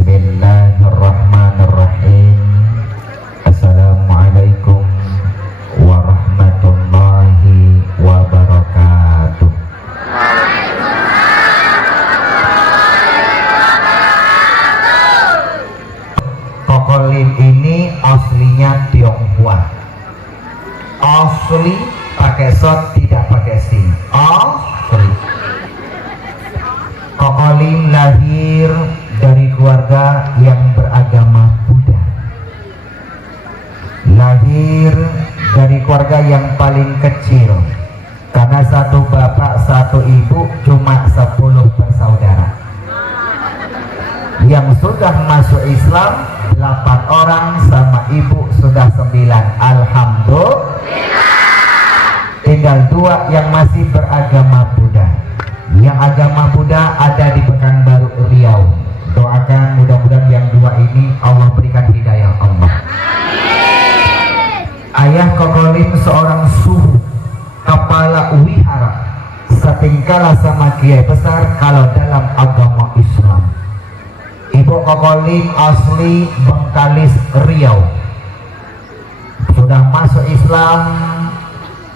Bismillahirrahmanirrahim. Assalamualaikum warahmatullahi wabarakatuh. Kokolin ini aslinya Tionghoa. Asli pakai sot, tidak pakai sin. Asli. Kokolin lahir dari keluarga yang beragama Buddha. Lahir dari keluarga yang paling kecil, karena satu bapak satu ibu cuma 10 bersaudara. Yang sudah masuk Islam 8 orang, sama ibu sudah 9. Alhamdulillah. Tinggal 2 yang masih beragama Buddha. Yang agama Buddha ada di Pekanbaru Riau. Doakan mudah-mudahan yang 2 ini Allah berikan hidayah Allah. Ayah Kokolin seorang suhu, kepala wihara, setingkala sama kiai besar kalau dalam agama Islam. Ibu Kokolin asli Bengkalis Riau, sudah masuk Islam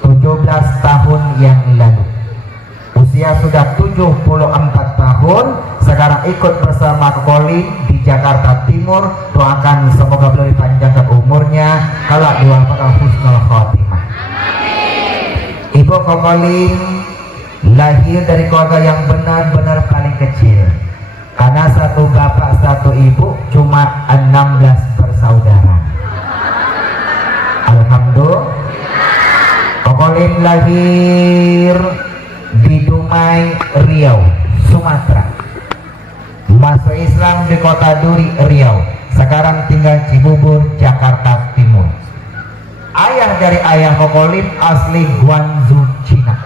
17 tahun yang lalu. Usia sudah 74 tahun. Sekarang ikut bersama Kokolin di Jakarta Timur. Doakan semoga beliau dipanjangkan umurnya, kalau diwafaqkan husnul khotimah. Ibu Kokolin lahir dari keluarga yang benar-benar paling kecil, karena satu bapak satu ibu cuma 16 bersaudara. Alhamdulillah. Kokolin lahir di Dumai, Riau, Sumatera. Masuk Islam di Kota Duri, Riau. Sekarang tinggal Cibubur, Jakarta Timur. Ayah dari ayah Kokolin asli Guangzhou, Cina.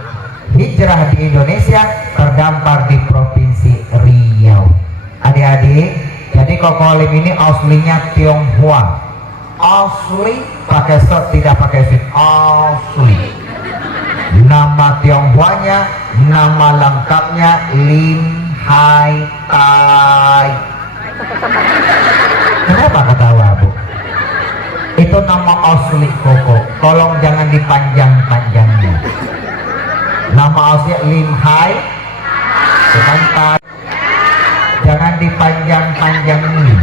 Hijrah di Indonesia, terdampar di Provinsi Riau. Adik-adik, jadi Kokolin ini aslinya Tionghoa. Asli pakai sot, tidak pakai sin. Asli. Nama Tionghoanya, nama lengkapnya Lim Hai Tai. Kenapa ketawa, Bu? Itu nama asli Koko. Tolong jangan dipanjang-panjangnya. Nama asli Lim Hai, bukan Tai. Jangan dipanjang-panjangin.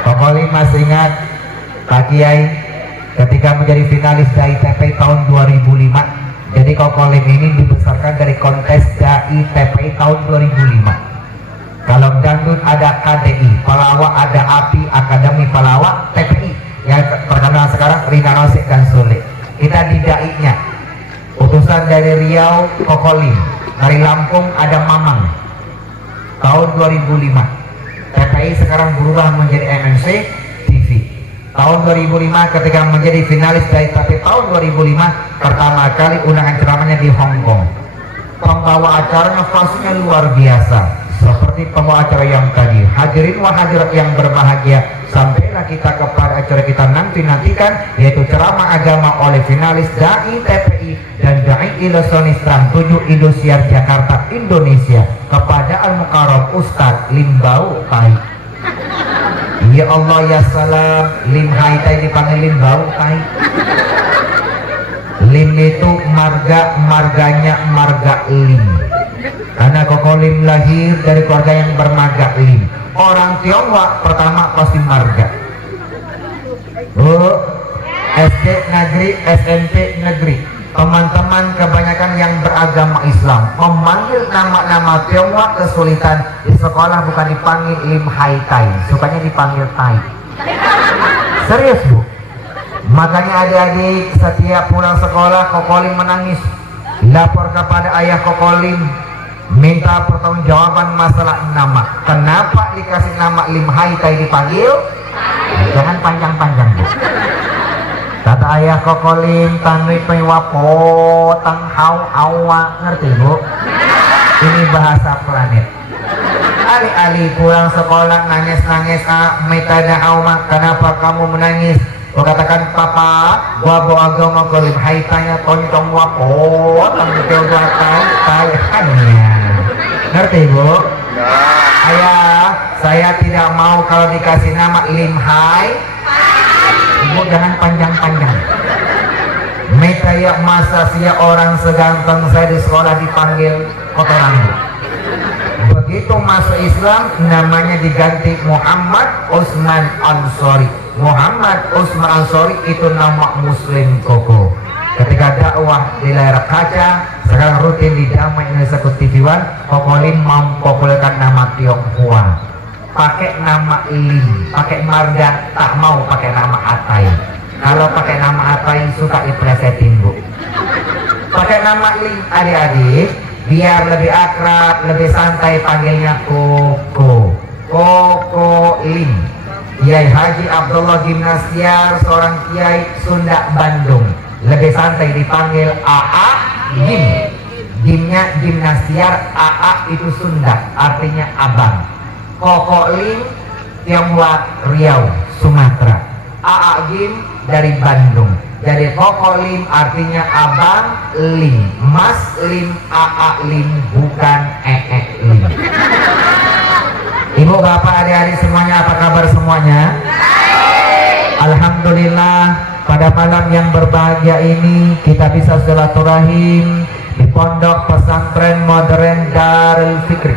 Kokolin masih ingat Pak Kiai ketika menjadi finalis DAI TPI tahun 2005. Jadi Kokolin ini dibesarkan dari kontes DAI TPI tahun 2005. Kalau dangdut ada KDI, pelawak ada API, Akademi Pelawak, TPI yang terkenal sekarang Rina Nosik dan Sulit. Kita di DAI-nya. Utusan dari Riau Kokolin, dari Lampung ada Mamang tahun 2005. TPI sekarang berubah menjadi MNC TV. Tahun 2005 ketika menjadi finalis dari TPI tahun 2005, pertama kali undangan ceramahnya di Hong Kong. Pembawa acaranya fasenya luar biasa, seperti pembawa acara yang tadi. Hadirin wa hadirat yang berbahagia, sampailah kita kepada acara kita nantikan, yaitu ceramah agama oleh finalis DAI TPI dan DAI Ilusion Islam 7 Indosiar Jakarta Indonesia, kepada Al-Mukarram Ustadz Lim Bau Tai. Ya Allah ya salam, Lim Hai Tai dipanggil Lim Bau Tai. Lim itu marganya marga Lim, karena Kokolin lahir dari keluarga yang bermarga Lim. Orang Tionghoa pertama pasti marga. SD negeri, SMP negeri. Teman-teman kebanyakan yang beragama Islam memanggil nama-nama Tionghoa kesulitan. Di sekolah bukan dipanggil Lim Hai Tai, sukanya dipanggil Tai. Serius, Bu. Makanya adik-adik setiap pulang sekolah Kokolin menangis, lapor kepada ayah Kokolin, minta pertanggungjawaban masalah nama. Kenapa dikasih nama Lim Hai Tai dipanggil? Jangan panjang-panjang, Bu. Kata ayah Kokolin, tanri pewapo tang hau awa, ngerti, Bu? Ini bahasa planet. Ali-ali pulang sekolah nangis-nangis, metada auma, kenapa kamu menangis? Gua katakan, papa, gua bawa agama ke Lim Hai Tai, tontong wapo tang pewapo tai hanya. Ngerti, Bu? Ayah, Saya tidak mau kalau dikasih nama Lim Hai. Ibu jangan panjang-panjang. Metaya masa sia orang seganteng saya di sekolah dipanggil kotoran, Bu. Begitu masuk Islam namanya diganti Muhammad Usman Ansori. Muhammad Usman Ansori itu nama Muslim koko. Ketika dakwah di layar kaca, sekarang rutin di Damai Indonesia TV One, Kokolin mempopulerkan nama Tionghoa. Pakai nama Lim, pakai marga, tak mau pakai nama Atai. Kalau pakai nama Atai suka diplesetin, Bu. Pakai nama Lim, adik-adik, biar lebih akrab, lebih santai panggilnya Koko. Koko Lim. Kiai Haji Abdullah Gimnastiar, seorang kiai Sunda Bandung. Lebih santai dipanggil AA Gim. Gimnya Gimnastiar, AA itu Sunda, artinya abang. Koko Lim, Tionghoa Riau, Sumatera. AA Gim dari Bandung. Jadi Koko Lim artinya abang Lim, Mas Lim, AA Lim, bukan Lim. Ibu bapak adik-adik semuanya, apa kabar semuanya? Alhamdulillah, pada malam yang berbahagia ini kita bisa silaturahim di Pondok Pesantren Modern Darul Fikri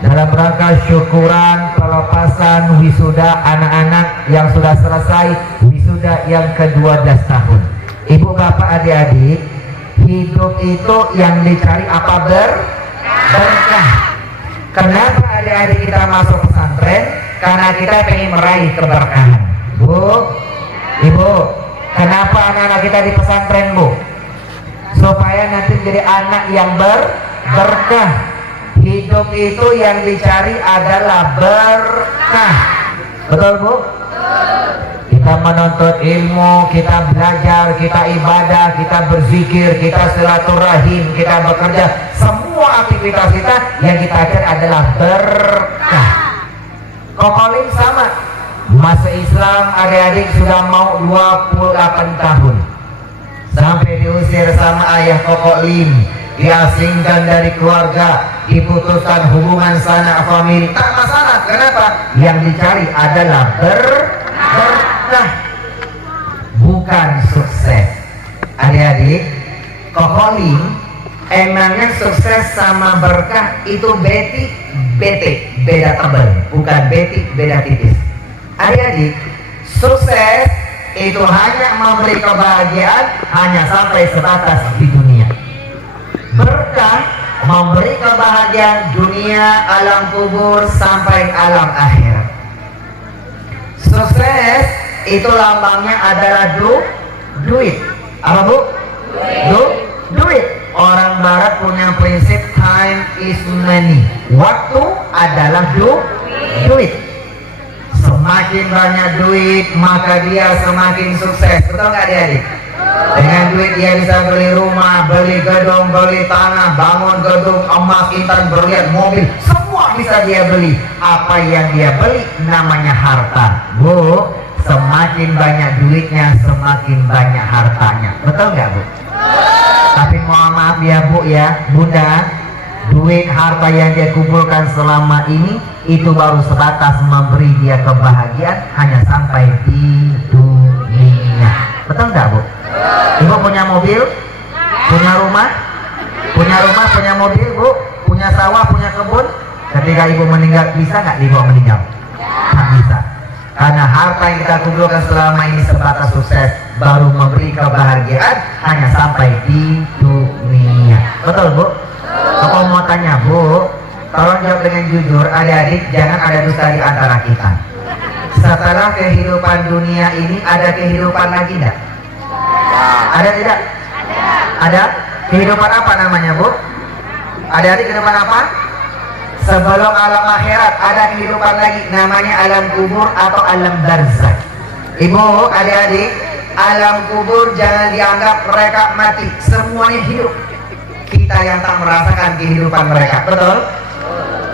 dalam rangka syukuran pelepasan wisuda anak-anak yang sudah selesai wisuda yang ke-12 tahun. Ibu bapak adik-adik, hidup itu yang dicari apa? Berkah. Kenapa adik-adik kita masuk pesantren? Karena kita pengen meraih keberkahan. Bu, ibu, kenapa anak-anak kita di pesantren, Bu? Supaya nanti jadi anak yang berkah. Hidup itu yang dicari adalah berkah. Betul, Bu? Kita menuntut ilmu, kita belajar, kita ibadah, kita berzikir, kita silaturahim, kita bekerja. Semua aktivitas kita yang kita cari adalah berkah. Kokolim sama. Masa Islam adik-adik sudah mau 28 tahun. Sampai diusir sama ayah Kokolim, diasingkan dari keluarga, diputuskan hubungan sanak famili. Tak masalah, kenapa? Yang dicari adalah berkah, bukan sukses. Adik-adik, Kokolim emangnya sukses sama berkah itu bete, beda tebal, bukan beti, beda tipis. Adik-adik, sukses itu hanya memberi kebahagiaan hanya sampai sebatas di dunia. Berkah memberi kebahagiaan dunia, alam kubur sampai alam akhirat. Sukses itu lambangnya adalah duit. Apa, Bu? Duit. Orang barat punya prinsip time is money. Waktu adalah duit. Semakin banyak duit maka dia semakin sukses. Betul nggak adik-adik? Dengan duit dia bisa beli rumah, beli gedung, beli tanah, bangun gedung, emas, intan, berlian, mobil, semua bisa dia beli. Apa yang dia beli namanya harta. Bu, semakin banyak duitnya semakin banyak hartanya. Betul nggak, Bu? Tapi mohon maaf ya, Bu ya, Bunda, duit harta yang dia kumpulkan selama ini itu baru sebatas memberi dia kebahagiaan hanya sampai di dunia. Betul nggak, Bu? Ibu punya mobil, punya rumah, punya mobil, Bu, punya sawah, punya kebun. Ketika ibu meninggal, bisa nggak dibawa meninggal? Nggak bisa. Karena harta yang kita kumpulkan selama ini sebatas sukses, baru memberi kebahagiaan hanya sampai di dunia. Betul, Bu? Aku mau tanya, Bu, tolong jawab dengan jujur, adik-adik, jangan ada dusta di antara kita. Setelah kehidupan dunia ini ada kehidupan lagi enggak? Ada tidak? Ada. Kehidupan apa namanya, Bu? Adik-adik, kehidupan apa? Sebelum alam akhirat ada kehidupan lagi namanya alam kubur atau alam barzakh. Ibu, adik-adik, alam kubur jangan dianggap mereka mati, semuanya hidup. Kita yang tak merasakan kehidupan mereka. Betul?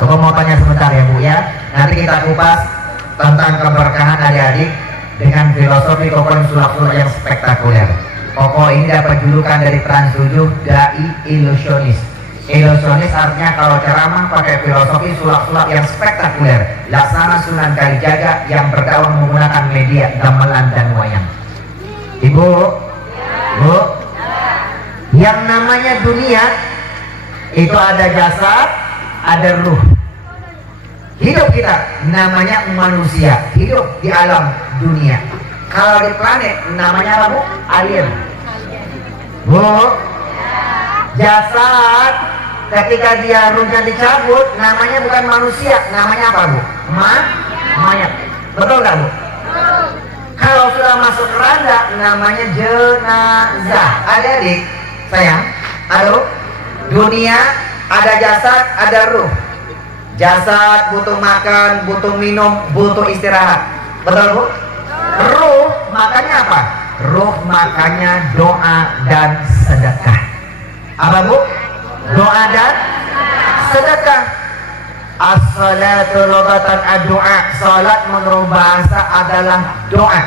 Aku mau tanya sebentar ya, Bu ya. Nanti kita kupas tentang keberkahan adik-adik dengan filosofi Kokolim sulap-sulap yang spektakuler. Koko ini dapat julukan dari Trans 7 dai ilusionis. Ilusionis artinya kalau ceramah pakai filosofi sulap-sulap yang spektakuler. Laksana Sunan Kalijaga yang berdakwah menggunakan media gamelan dan wayang. Ibu, Bu, yang namanya dunia itu ada jasad, ada ruh. Hidup kita namanya manusia, hidup di alam dunia. Kalau di planet namanya apa, Bu? Alien. Bu, jasad ketika dia ruhnya dicabut namanya bukan manusia, namanya apa, Bu? Mayat. Betul nggak, Bu? Kalau sudah masuk keranda namanya jenazah. Adik-adik sayang, halo, dunia ada jasad, ada ruh. Jasad butuh makan, butuh minum, butuh istirahat. Betul, Bu? Ruh makannya apa? Ruh makannya doa dan sedekah. Apa, Bu? Doa dan sedekah. As-salatu lugatan ad-doa. Salat menurut bahasa adalah doa.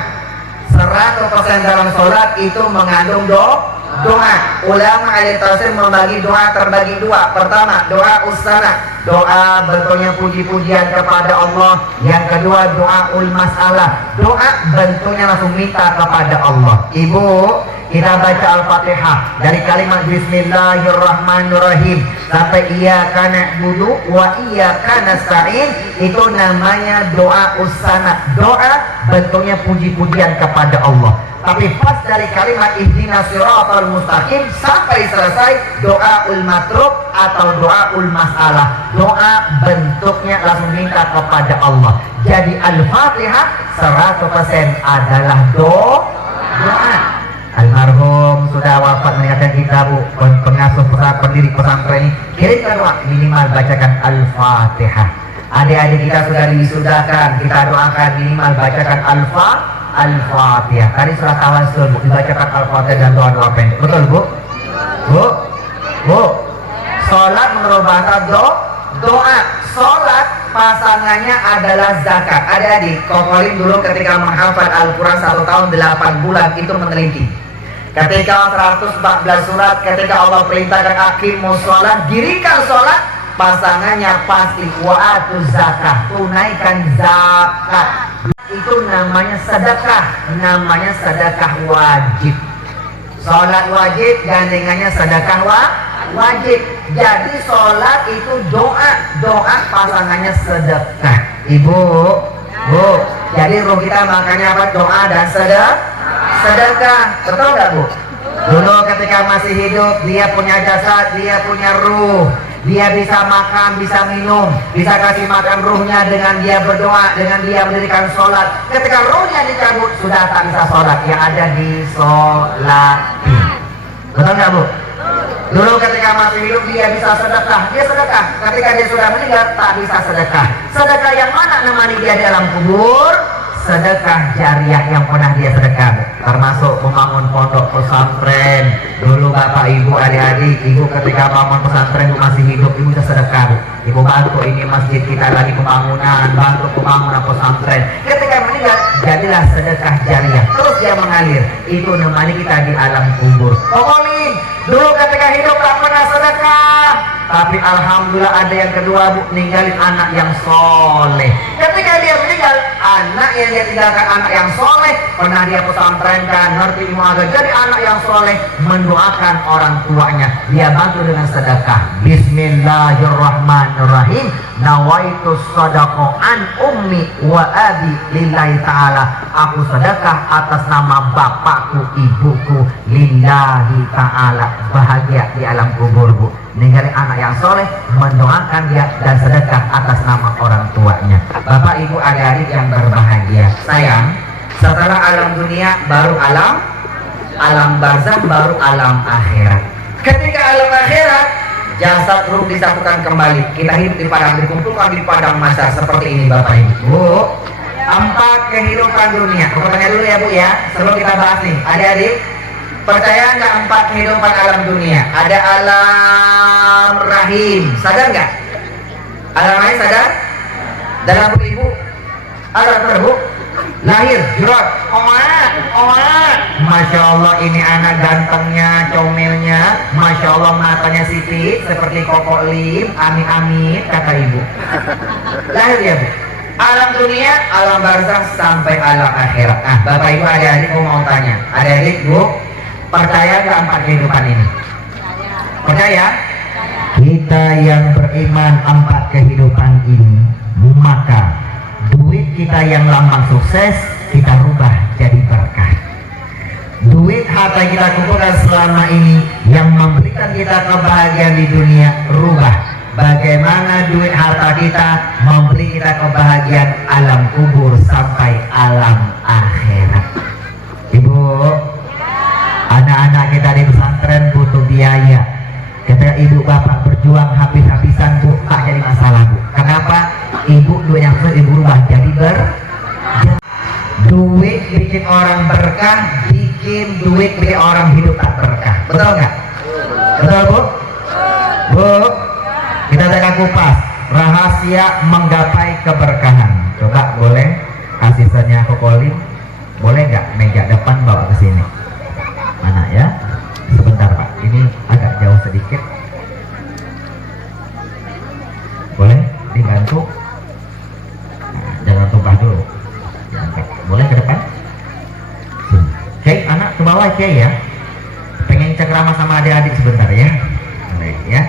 100% dalam salat itu mengandung doa. Ulama ahli tafsir membagi doa terbagi dua. Pertama, doa usana, doa bentuknya puji-pujian kepada Allah. Yang kedua, doa ul masalah, doa bentuknya langsung minta kepada Allah. Ibu, kita baca Al-Fatihah dari kalimat Bismillahirrahmanirrahim sampai iyyaka na'budu wa iyyaka nasta'in, itu namanya doa usana, doa bentuknya puji-pujian kepada Allah. Tapi pas dari kalimat ihdinas siratal mustaqim sampai selesai doa ul matrub atau doa ul masalah, doa bentuknya langsung minta kepada Allah. Jadi Al-Fatihah 100% adalah doa. Almarhum sudah wafat meninggalkan kita, Bu, pengasuh pendiri pesantren ini, kirimkan doa minimal bacakan Al-Fatihah. Adik-adik kita sudah diwisudakan, kita doakan minimal bacakan Al-Fatihah. Tadi surat tawasul, Bu, dibacakan Al-Fatihah dan doa-doa pendek. Betul, Bu? Bu, sholat menurut bahasa doa. Sholat pasangannya adalah zakat. Adik-adik, Kokolin dulu ketika menghafal Al-Quran 1 tahun 8 bulan itu meneliti. Ketika 114 surat, ketika Allah perintahkan aqimus sholat, dirikan sholat, pasangannya pasti wa'atu zakat, tunaikan zakat. Itu namanya sedekah, namanya sedekah wajib. Sholat wajib gandengannya sedekah wajib. Jadi sholat itu doa pasangannya sedekah. Ibu, Bu, jadi ruh kita makanya apa? Doa dan sedekah. Betul nggak, Bu? Dulu ketika masih hidup dia punya jasad, dia punya ruh. Dia bisa makan, bisa minum, bisa kasih makan ruhnya dengan dia berdoa, dengan dia mendirikan sholat. Ketika ruhnya dicabut, sudah tak bisa sholat, yang ada di sholati. Betul nggak, Bu? Dulu ketika masih hidup dia bisa sedekah, dia sedekah. Ketika dia sudah meninggal tak bisa sedekah. Sedekah yang mana namanya dia di alam kubur? Sedekah jariah yang pernah dia sedekah, termasuk membangun pondok pesantren. Dulu bapak ibu adik-adik, ibu ketika bangun pesantren ibu masih hidup, ibu bisa sedekah. Ibu bantu ini masjid kita lagi pembangunan, bantu pembangunan pesantren. Ketika meninggal jadilah sedekah jariah, terus dia mengalir. Itu namanya kita di alam kubur. Pokoknya dulu ketika hidup tak pernah sedekah, tapi alhamdulillah ada yang kedua, Bu, ninggalin anak yang soleh. Ketika dia meninggal, anak yang dia tinggalkan anak yang soleh, pernah dia pesantrenkan, ngerti ilmu agama, jadi anak yang soleh, mendoakan orang tuanya, dia bantu dengan sedekah. Bismillahirrahmanirrahim. Nawaitu sadaqah an ummi wa abi lillahi ta'ala. Aku sedekah atas nama bapakku, ibuku, lillahi ta'ala. Bahagia di alam kubur, Bu, ninggalin anak yang soleh, mendoakan dia dan sedekah atas nama orang tuanya. Bapak ibu adik-adik yang berbahagia, sayang, setelah alam dunia baru alam barzakh, baru alam akhirat. Ketika alam akhirat, jasad ruh disatukan kembali, kita hidup di padang, dikumpulkan di padang mahsyar seperti ini, Bapak Ibu. Bu, 4 kehidupan dunia. Aku tanya dulu ya, Bu, ya, sebelum kita bahas nih. Adik-adik, percaya nggak 4 kehidupan alam dunia? Ada alam rahim, sadar nggak? Alam rahim sadar? Dalam perut ibu, ada benar, Bu? lahir jrot, Masya Allah ini anak gantengnya, comelnya, Masya Allah matanya sipit seperti Koko Lim, amin amin kata ibu. Lahir ya bu, alam dunia, alam barzah sampai alam akhirat. Nah bapak ibu adik-adik mau tanya, adik-adik bu, percaya nggak 4 kehidupan ini? Percaya? Kita yang beriman 4 kehidupan ini, maka duit kita yang lambang sukses kita rubah jadi berkah. Duit harta kita kumpulkan selama ini yang memberikan kita kebahagiaan di dunia, rubah bagaimana duit harta kita memberi kita kebahagiaan alam kubur sampai alam akhirat. Ibu, anak-anak kita di pesantren butuh biaya. Ketika ibu bapak berjuang habis-habisan bu, tak jadi masalah bu. Kenapa? Ibu duit yang ibu rubah jadi duit bikin orang berkah, bikin duit bikin orang hidup tak berkah. Betul nggak? Betul bu? Bu, kita akan kupas rahasia menggapai keberkahan. Coba boleh asistennya Kokoli, boleh nggak meja depan bawa ke sini? Mana ya? Sebentar pak, ini agak jauh sedikit. Boleh dibantu? Nah, jangan tumpah dulu. Diangkat. Boleh ke depan? Sini. Oke, anak ke bawah oke ya. Pengen ceramah sama adik-adik sebentar ya. Boleh ya.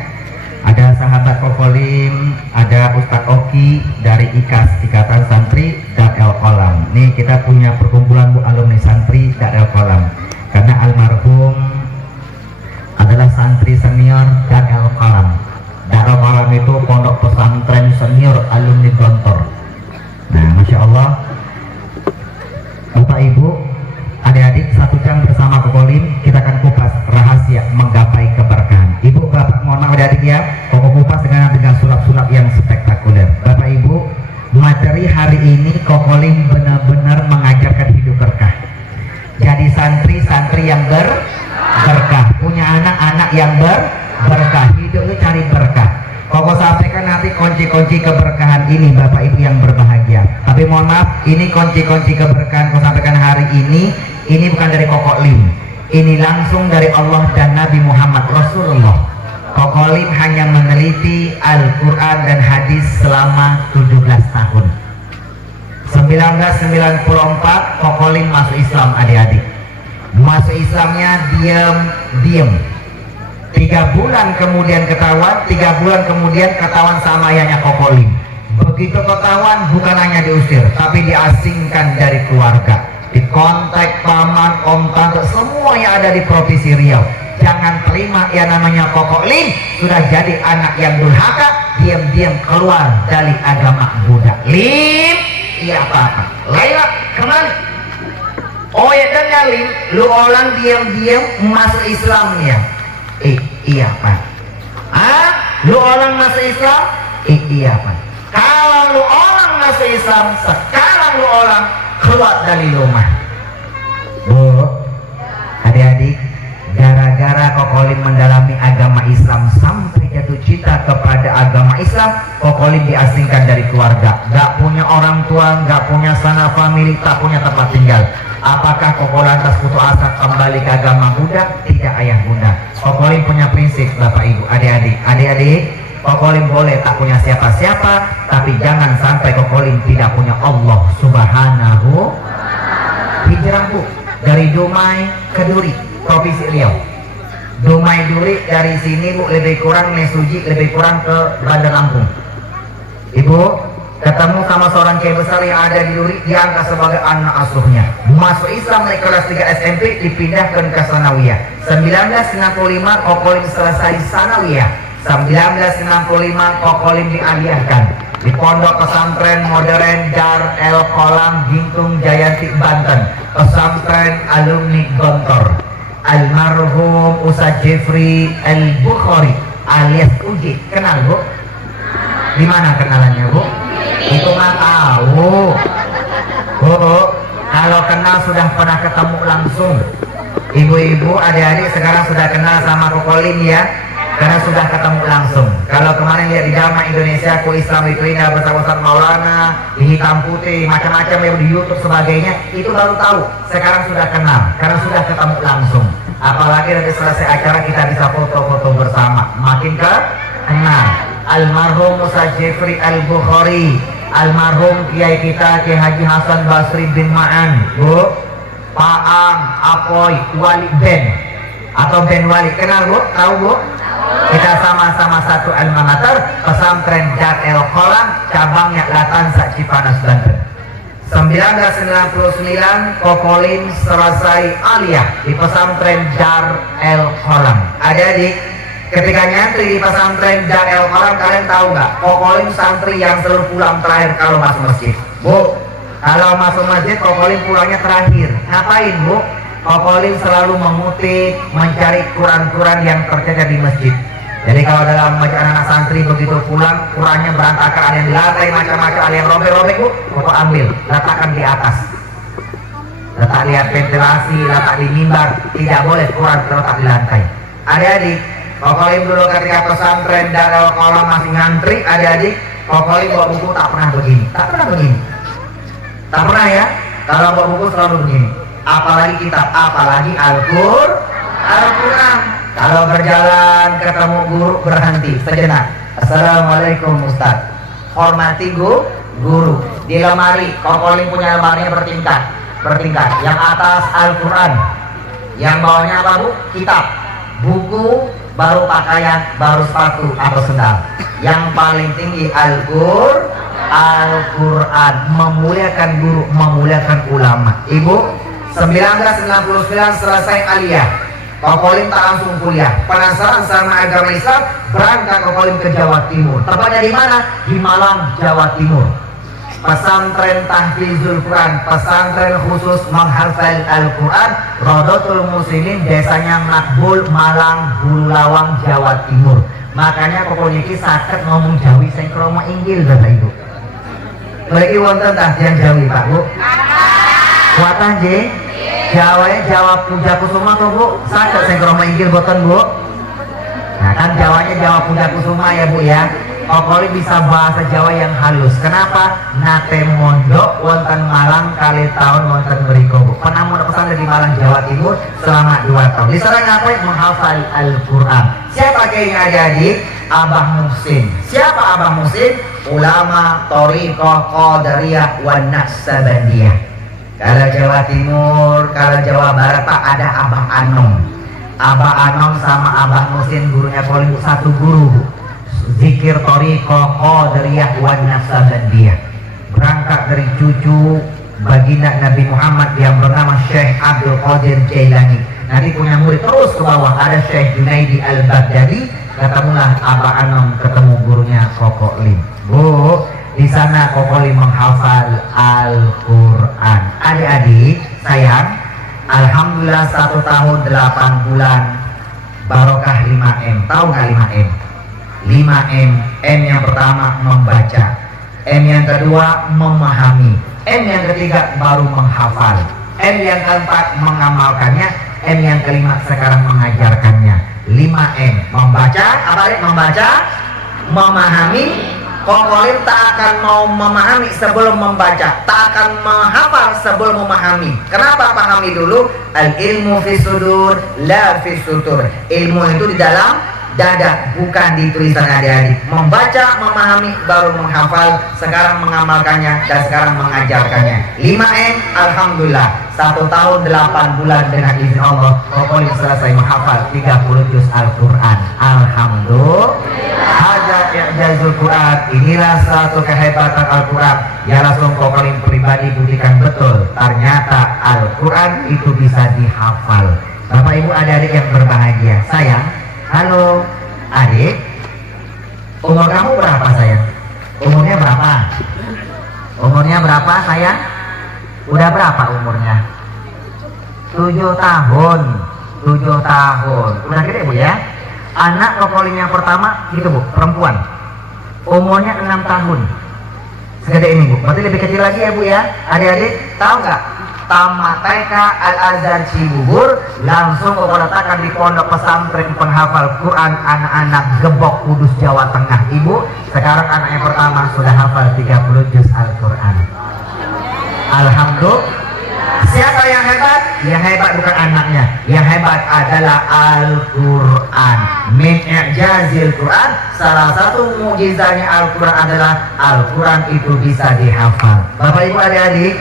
Ada sahabat Kokolim, ada Ustadz Oki dari IKAS, Ikatan Santri Darul Qalam. Nih kita punya perkumpulan bu alumni santri Darul Qalam. Karena almarhum adalah santri senior Darul Qalam. Darul Qalam itu pondok pesantren senior alumni Gontor. Nah, masya Allah, Bapak Ibu, adik-adik 1 jam bersama Kokolim kita akan kupas rahasia menggapai keberkahan. Ibu, Bapak, mohon maaf adik-adik ya, Koko kupas dengan sulap-sulap yang spektakuler. Bapak Ibu, materi hari ini Kokolim benar-benar mengajarkan hidup berkah. Jadi santri-santri yang berkah, punya anak-anak yang berkah, hidup itu cari berkah. Koko sampaikan nanti kunci-kunci keberkahan ini Bapak Ibu yang berbahagia. Tapi mohon maaf, ini kunci-kunci keberkahan Koko sampaikan hari ini bukan dari Koko Lim. Ini langsung dari Allah dan Nabi Muhammad Rasulullah. Koko Lim hanya meneliti Al-Quran dan hadis selama 17 tahun. 1994 Koko Lim masuk Islam adik-adik. Masuk Islamnya diam. 3 bulan kemudian ketahuan, 3 bulan kemudian ketahuan sama ayahnya Koko Lim. Begitu ketahuan bukan hanya diusir, tapi diasingkan dari keluarga. Dikontak paman, om, tante, semua yang ada di Provinsi Riau. Jangan terima yang namanya Koko Lim sudah jadi anak yang durhaka, diam-diam keluar dari agama Buddha. Lim, iya apa-apa. Laila, kemana? Oh ya dengar Lim, lu orang diam-diam masuk Islamnya. Iya pak. Lu orang masuk Islam? Iya pak. Kalau lu orang masuk Islam, sekarang lu orang keluar dari rumah. Bu, adik-adik, gara-gara Kokolim mendalami agama Islam sampai jatuh cinta kepada agama Islam, Kokolim diasingkan dari keluarga. Gak punya orang tua, gak punya sanak famili, tak punya tempat tinggal. Apakah Koko lantas putus asa kembali ke agama Buddha? Tidak ayah bunda. Kokolim punya prinsip Bapak Ibu, adik-adik, Kokolim boleh tak punya siapa-siapa, tapi jangan sampai Kokolim tidak punya Allah Subhanahu. Hijrah bu, dari Dumai ke Duri, Provinsi Riau. Dumai Duri dari sini bu lebih kurang Mesuji, lebih kurang ke Bandar Lampung. Ibu ketemu sama seorang kiai besar yang ada di Duri, diangkat sebagai anak asuhnya. Masuk Islam naik kelas 3 SMP, dipindahkan ke Sanawiyah. 1965 Kokolim selesai Sanawiyah. 1965 Kokolim dialihkan di pondok pesantren modern Darul Qalam Gintung Jayanti Banten, pesantren alumni Gontor. Almarhum Ustaz Jeffrey Al-Bukhari alias Uji, kenal bu? Di mana kenalannya bu? Itu mah tahu. Bu, kalau kenal sudah pernah ketemu langsung. Ibu-ibu, adik-adik sekarang sudah kenal sama Kokolim ya. Karena sudah ketemu langsung. Kalau kemarin lihat di Jamaah Indonesia ku Islam itu indah bersama Ustaz Maulana di hitam putih macam-macam yang di YouTube sebagainya, itu baru tahu. Sekarang sudah kenal karena sudah ketemu langsung. Apalagi nanti selesai acara kita bisa foto-foto bersama, makin kenal. Almarhum Ustaz Jeffrey Al-Bukhari, almarhum Kiai kita Kiai Haji Hasan Basri bin Ma'an, Bu, Paang, Apoy, Wali Ben atau Ben Wali, kenal Bu? Tahu Bu? Kita sama-sama satu alma mater, pesantren Dar El Kholam, cabangnya Latansa Cipanas Banten. 1999 Kokolin selesai aliyah di pesantren Dar El Kholam. Adik-adik, ketika nyantri di pesantren Dar El Kholam, kalian tahu nggak? Kokolin santri yang selalu pulang terakhir kalau masuk masjid. Bu, kalau masuk masjid Kokolin pulangnya terakhir. Ngapain Bu? Kokolin selalu mengutip, mencari Quran-Quran yang tercecer di masjid. Jadi kalau dalam bacaan anak santri begitu pulang, Qurannya berantakan, ada yang di lantai macam-macam, ada yang robek-robek Bu, Koko ambil, letakkan di atas. Letak lihat ventilasi, letak di mimbar, tidak boleh Quran terletak di lantai. Adik-adik, Kokolin dulu ketika pesantren Darul Kholam masih ngantri, adik-adik, Kokolin bawa buku tak pernah begini, tak pernah begini. Tak pernah ya, kalau bawa buku selalu begini. Apalagi kitab, apalagi Al-Quran. Kalau berjalan ketemu guru berhenti sejenak. Assalamualaikum Ustaz. Hormati guru. Di lemari, Kokolin punya lemarinya bertingkat. Yang atas Al-Quran, yang bawahnya apa Bu? Kitab, buku, baru pakaian, baru sepatu atau sendal. Yang paling tinggi Al-Quran, memuliakan guru, memuliakan ulama. Ibu, 1999 selesai aliyah, Kokolin tak langsung kuliah. Penasaran sama agama Islam, berangkat Kokolin ke Jawa Timur. Tepatnya di mana? Di Malang, Jawa Timur. Pesantren Tahfizul Quran, pesantren khusus menghafal Al-Quran, Rodotul Muslimin, desanya Makbul, Malang, Bulawang, Jawa Timur. Makanya Kokolin ini sakit ngomong Jawi sengkromo Inggil, Bapak Ibu. Mereka wonten tah yang Jawi Pak Bu? Kuatan J? Jawa Puja Kusuma tuh Bu, sakit sengkromo Inggil boten Bu. Nah kan Jawanya Jawa Puja Kusuma ya Bu ya. Kokolin bisa bahasa Jawa yang halus. Kenapa? Nate mondok wonten Malang kali tahun wonten mriko Bu. Pernah mondok pesantren di Malang Jawa Timur selama 2 tahun. Di sana ngapain? Menghafal Al-Quran. Siapa kayaknya adik-adik? Abah Muhsin. Siapa Abah Muhsin? Ulama Thariqah Qadariyah wan Naqsabandiyah. Kalau Jawa Timur, kalau Jawa Barat Pak ada Abah Anom. Abah Anom sama Abah Muhsin gurunya Kokolin satu guru Bu. Zikir Thariqah Qadariyah wan Naqsabandiyah. Berangkat dari cucu baginda Nabi Muhammad yang bernama Syekh Abdul Qadir Jailani. Nanti punya murid terus ke bawah, ada Syekh Junaidi Al-Baghdadi. Ketemulah Abah Anom, ketemu gurunya Kokolin. Bu, di sana Kokolin menghafal Al-Quran. Adik-adik sayang, alhamdulillah 1 tahun 8 bulan barokah 5M. Tahu nggak 5M? 5M. M yang pertama membaca, M yang kedua memahami, M yang ketiga baru menghafal, M yang keempat mengamalkannya, M yang kelima sekarang mengajarkannya. 5M. Membaca, membaca, memahami. Kokolin tak akan mau memahami sebelum membaca, tak akan menghafal sebelum memahami. Kenapa? Pahami dulu. Al ilmu fi sudur la fi sutur. Ilmu itu di dalam dada, bukan di tulisan adik-adik. Membaca, memahami, baru menghafal, sekarang mengamalkannya, dan sekarang mengajarkannya. 5M, alhamdulillah 1 tahun 8 bulan dengan izin Allah Kokolin selesai menghafal 30 juz Al-Quran. Alhamdulillah. I'jazul Quran, inilah satu kehebatan Al-Quran yang langsung Kokolin pribadi buktikan betul. Ternyata Al-Quran itu bisa dihafal. Bapak Ibu adik-adik yang berbahagia, sayang, halo adik, umur kamu berapa sayang? Umurnya berapa? Umurnya berapa sayang? Udah berapa umurnya? 7 tahun. 7 tahun. Udah gede Bu ya? Anak Kokolin yang pertama gitu Bu, perempuan, umurnya 6 tahun. Segede ini Bu, berarti lebih kecil lagi ya Bu ya. Adik-adik tahu nggak tamat TK Al-Azhar Cibubur, langsung letakkan di pondok pesantren penghafal Quran anak-anak Gebok Kudus Jawa Tengah. Ibu, sekarang anak yang pertama sudah hafal 30 juz Al-Quran. Alhamdulillah. Siapa yang hebat? Yang hebat bukan anaknya, yang hebat adalah Al-Quran. Min i'jazil Quran, salah satu mukjizatnya Al-Quran adalah Al-Quran itu bisa dihafal. Bapak Ibu adik-adik,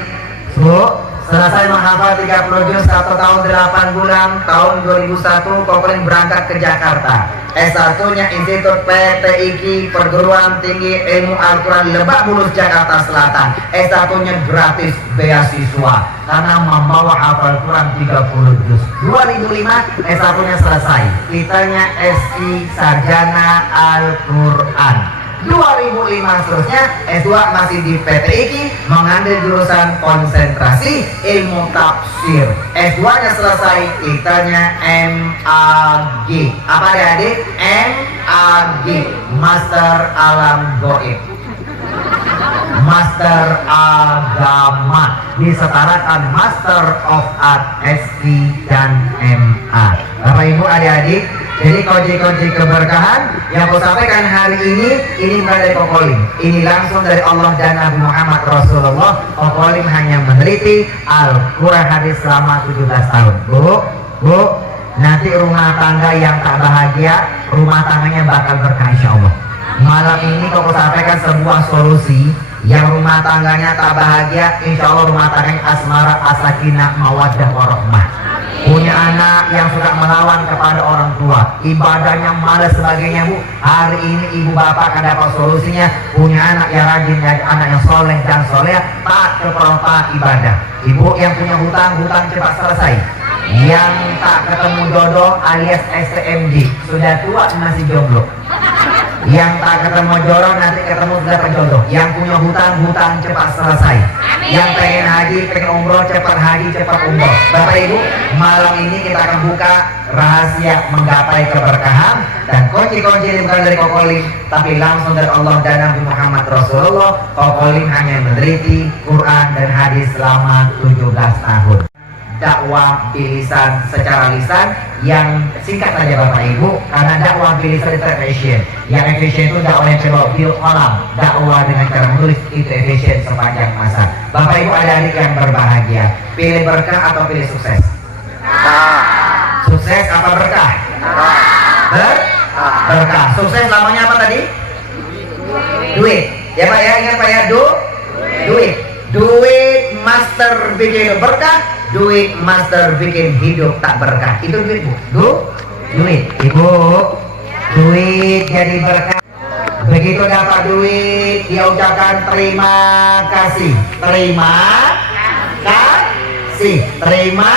selesai menghafal 30 juz 1 tahun 8 bulan, tahun 2001 Kokolin berangkat ke Jakarta. S1-nya Institut PTIQ Perguruan Tinggi Ilmu Al-Quran Lebak Bulus Jakarta Selatan. S1-nya gratis beasiswa karena membawa hafal Quran 30 juz. 2005 S1-nya selesai. Titelnya SI Sarjana Al-Quran. 2005 seterusnya S2 masih di PTIQ mengambil jurusan konsentrasi ilmu tafsir. S2 nya selesai, titelnya MAG. Apa adik? MAG, Master Alam Goib, Master Agama, disetarakan Master of Art SI dan MA. Bapak Ibu adik-adik, jadi kunci-kunci keberkahan yang aku sampaikan hari ini bukan dari Kokolin, ini langsung dari Allah dan Nabi Muhammad Rasulullah. Kokolin hanya meneliti Al-Quran hadis selama 17 tahun. Bu, nanti rumah tangga yang tak bahagia, rumah tangganya bakal berkah insya Allah. Malam ini aku sampaikan sebuah solusi. Yang rumah tangganya tak bahagia, insya Allah rumah tangganya asmara, asakinah, mawaddah, warahmah. Punya anak yang suka melawan kepada orang tua, ibadahnya malas sebagainya, Bu, hari ini ibu bapak akan dapat solusinya. Punya anak yang rajin, anak yang soleh dan soleh, tak keperluan ibadah. Ibu yang punya hutang cepat selesai. Yang tak ketemu jodoh alias STMJ, sudah tua masih jomblo. Yang tak ketemu jodoh nanti ketemu dapat jodoh. Yang punya hutang cepat selesai. Yang pengen haji, pengen umroh, cepat haji, cepat umroh. Bapak Ibu, malam ini kita akan buka rahasia menggapai keberkahan, dan kunci-kunci ini bukan dari Kokolin, tapi langsung dari Allah dan Nabi Muhammad Rasulullah. Kokolin hanya meneliti Quran dan hadis selama 17 tahun. Dakwah bilisan secara lisan yang singkat saja Bapak Ibu, karena dakwah bilisan itu efisien. Yang efisien itu dakwah yang kedua bil qalam, dakwah dengan cara menulis itu efisien sepanjang masa. Bapak Ibu adik-adik yang berbahagia, pilih berkah atau pilih sukses? Sukses apa berkah? Berkah. Sukses namanya apa tadi? Duit. Ya Pak ya, ingat Pak ya, duit. Duit master bikin berkah, duit master bikin hidup tak berkah. Itu duit, Bu. Duit. Ibu, duit jadi berkah. Begitu dapat duit, dia ucapkan terima kasih. Terima kasih. Terima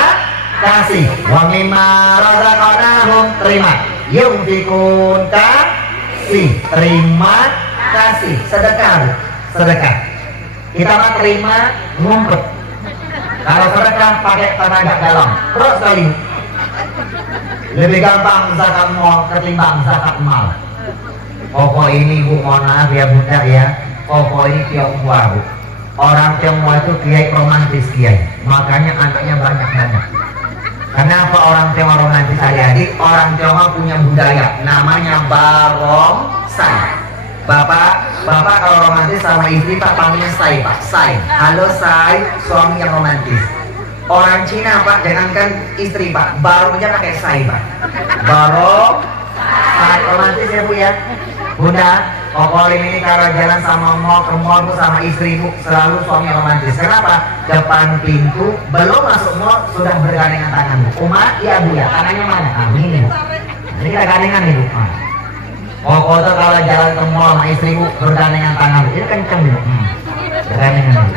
kasih. Wa mimma razaqnahum, terima. Yunfikun kasih. Terima kasih. Sedekah, sedekah. Kita mah terima ngumpet. Kalau sedekah pakai tenaga dalam, terus sekali. Lebih gampang zakat mal ketimbang zakat mal. Pokok ini Bu, mohon maaf ya Bunda ya, pokok ini Tionghoa Bu. Orang Tionghoa itu kiai romantis kiai, makanya anaknya banyak. Kenapa orang Tionghoa romantis adik-adik? Orang Tionghoa punya budaya namanya barongsai. Bapak kalau romantis sama istri Pak panggilnya say Pak, say. Halo say, suami yang romantis. Orang Cina Pak, jangankan istri Pak, baronya pakai say Pak. Barong, say romantis ya Bu ya. Bunda, Kokolin ini kalau jalan sama mall ke mall sama istri Bu, selalu suami romantis. Kenapa? Depan pintu belum masuk mall sudah bergandengan tangan Bu. Umat, iya Bu ya, tangannya mana? Ini Bu. Jadi kita gandengan nih Bu. Pokoknya kalau jalan ke mall sama istriku bergandengan tangan, ini kenceng Bu. Bergandengan.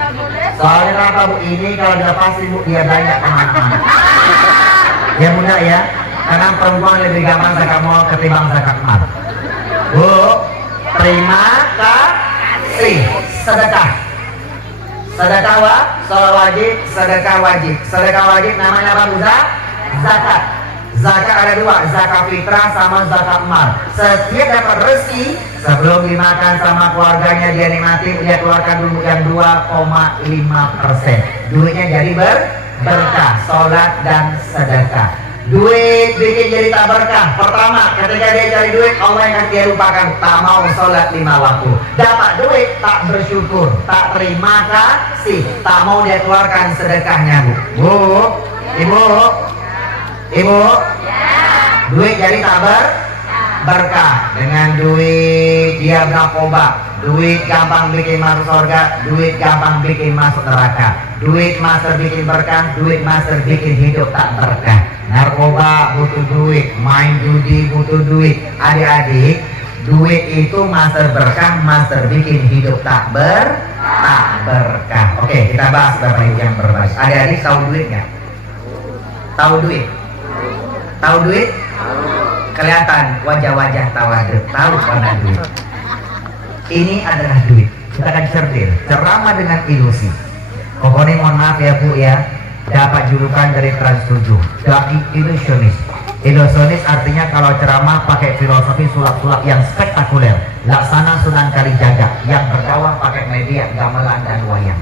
Soalnya kenapa Bu? Ini kalau dilepasin Bu, dia banyak kemana-mana. Ya Bunda ya, karena perempuan lebih gampang zakat mall ketimbang zakat mal. Bu, terima kasih. Sedekah. Sedekah wajib, sedekah wajib. Sedekah wajib namanya apa Bu? Zakat. Zakat ada dua, zakat fitrah sama zakat mal. Setiap dapat rezeki, sebelum dimakan sama keluarganya dia nikmati, dia keluarkan dulu yang 2,5%. Duitnya jadi berkah, sholat dan sedekah. Duit bikin jadi tak berkah. Pertama, ketika dia cari duit, Allah yang dia lupakan. Tak mau sholat 5 waktu. Dapat duit, tak bersyukur, tak terima kasih, tak mau dia keluarkan sedekahnya. Bu, ibu, duit jadi tak berkah. Dengan duit dia narkoba, duit gampang bikin masuk surga, duit gampang bikin masuk neraka. Duit master bikin berkah, duit master bikin hidup tak berkah. Narkoba butuh duit, main judi butuh duit. Adik-adik, duit itu master berkah, master bikin hidup tak berkah. Oke, kita bahas Bapak Ibu yang berbahagia. Adik-adik tahu duit nggak? Tahu duit? Tahu duit? Kelihatan wajah-wajah tawaduk. Tahu mana duit? Ini adalah duit. Kita akan ceramah dengan ilusi. Pokoknya mohon maaf ya Bu ya, dapat julukan dari Trans 7, dai ilusionis. Ilusionis artinya kalau ceramah pakai filosofi sulap-sulap yang spektakuler, laksana Sunan Kalijaga yang berdakwah pakai media gamelan dan wayang.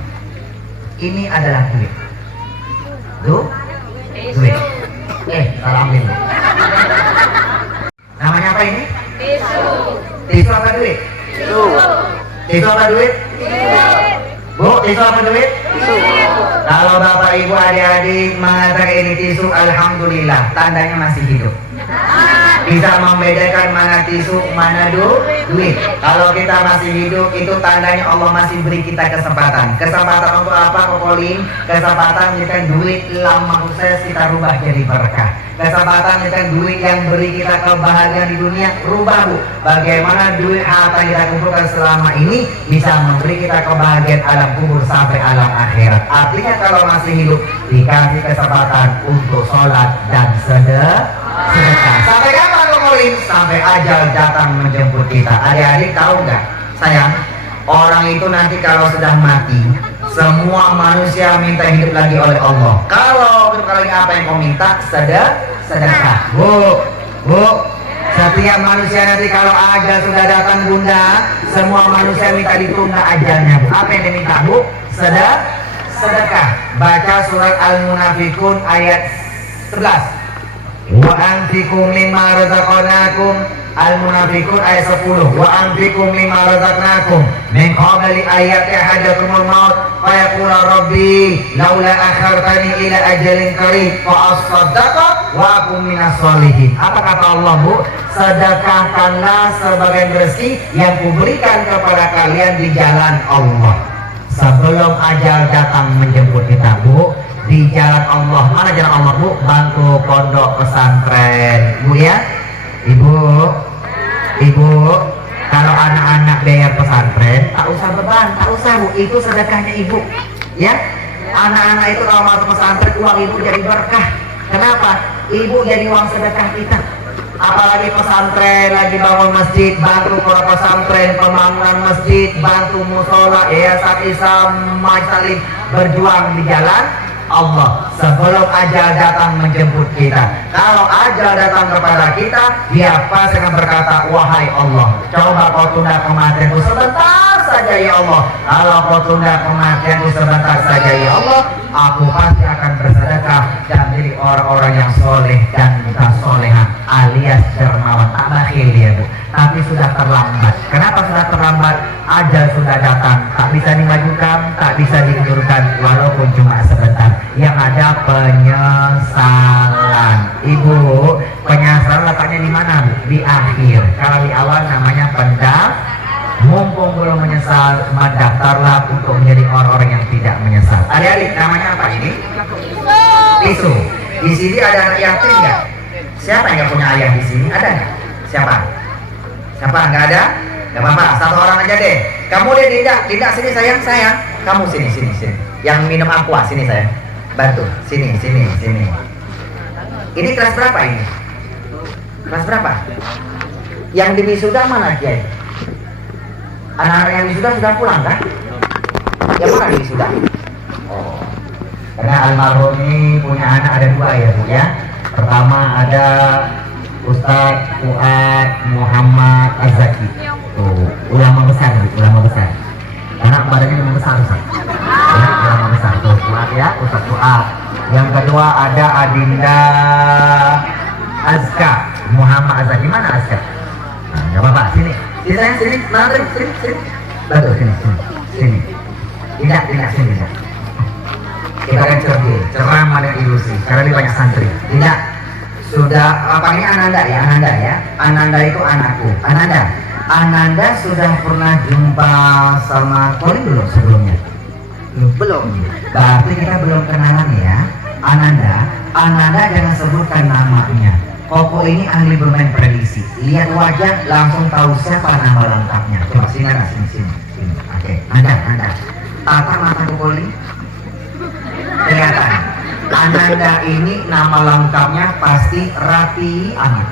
Ini adalah duit. Duit. Salah ambil. Namanya apa ini? Tisu apa duit? Tisu apa duit? Bu, tisu apa duit? Kalau Bapak Ibu adik-adik mengatakan ini tisu, alhamdulillah, tandanya masih hidup. Bisa membedakan mana tisu, mana duit. Kalau kita masih hidup, itu tandanya Allah masih beri kita kesempatan. Kesempatan untuk apa, Kokolin? Kesempatan menjadikan duit lama sukses kita rubah jadi berkah. Kesempatan menjadikan duit yang beri kita kebahagiaan di dunia, rubah Bu. Bagaimana duit harta yang kita kumpulkan selama ini bisa memberi kita kebahagiaan alam kubur sampai alam akhirat. Artinya kalau masih hidup dikasih kesempatan untuk sholat dan sedekah. Sampai kapan Kokolin? Sampai ajal datang menjemput kita. Adik-adik tahu nggak sayang, orang itu nanti kalau sudah mati, semua manusia minta hidup lagi oleh Allah. Kalau apa yang kau minta, sedekah. Bu, setiap manusia nanti kalau ajal sudah datang Bunda, semua manusia minta ditunda ajalnya. Bu, apa yang diminta Bu? Sedekah. Baca surat Al-Munafikun ayat 11. Wa anfiqu mimma razaqnakum. Al-Munafikun ayat 10. Wa anfiqu mimma razaqnakum min qabli ayati ahadakumul maut fa yaqulu rabbi laula akhartani ila ajalin qarib fa asaddaqa wa akum minas sholihin. Apa kata Allah Bu? Sedekahkanlah sebagian rezeki yang kuberikan kepada kalian di jalan Allah sebelum ajal datang menjemput kita Bu. Di jalan Allah. Mana jalan Allah Bu? Bantu pondok pesantren Bu ya. Ibu, kalau anak-anak bayar pesantren tak usah beban, tak usah Bu, itu sedekahnya Ibu ya. Anak-anak itu kalau masuk pesantren uang Ibu jadi berkah. Kenapa? Ibu jadi uang sedekah kita. Apalagi pesantren lagi bangun masjid, bantu para pesantren pembangunan masjid, bantu musola, yayasan Islam, majelis berjuang di jalan Allah sebelum ajal datang menjemput kita. Kalau ajal datang kepada kita, dia pasti akan berkata, wahai Allah, coba kau tunda kematianku sebentar saja ya Allah. Kalau kau tunda kematianku sebentar saja ya Allah, aku pasti akan bersedekah dan menjadi orang-orang yang soleh dan soleha alias dermawan. Tak bakhil ya Bu, tapi sudah terlambat. Kenapa sudah terlambat? Ajal sudah datang, tak bisa dimajukan, tak bisa diundurkan walaupun cuma sebentar. Yang ada penyesalan. Ibu, penyesalan letaknya di mana Bu? Di akhir. Kalau di awal namanya pendaftar. Mumpung belum menyesal, mendaftarlah untuk menjadi orang-orang yang tidak menyesal. Adik-adik, namanya apa ini? Tisu. Di sini ada anak yatim nggak? Siapa yang nggak punya ayah di sini? Ada nggak? Siapa? Nggak ada? Gak apa-apa, satu orang aja deh. Kamu deh, Dinda sini sayang. Kamu sini. Yang minum aqua sini sayang. Bantu, sini. Ini kelas berapa ini? Kelas berapa? Yang di wisuda mana Kiai? Anak-anak yang wisuda sudah pulang kan? Yang mana di wisuda? Oh, karena almarhum ini punya anak ada 2 ya Bu ya. Pertama ada Ustadz Fuad Muhammad Azaki. Tuh, ulama besar, ulama besar. Karena badannya memang besar, Ustaz. Ya, ulama besar. Tuh, Fuad ya, Ustadz Fuad. Yang kedua ada Adinda Azka Muhammad Azaki. Mana Azka? Nah, nggak apa-apa. Sini, sini sayang, sini, mari, sini. Betul, sini. Tidak, sini. Kita akan ceramah dengan ilusi. Karena ini banyak santri. Tidak. Sudah, apa ini Ananda ya? Ananda itu anakku. Ananda sudah pernah jumpa sama Colin belum sebelumnya? Belum. Berarti kita belum kenalan ya. Ananda jangan sebutkan namanya. Koko ini ahli bermain prediksi. Lihat wajah langsung tahu siapa nama lengkapnya. Coba sini. Oke, Anda. Tata mata Colin. Kelihatan. Ananda ini nama lengkapnya pasti Rapi Ahmad.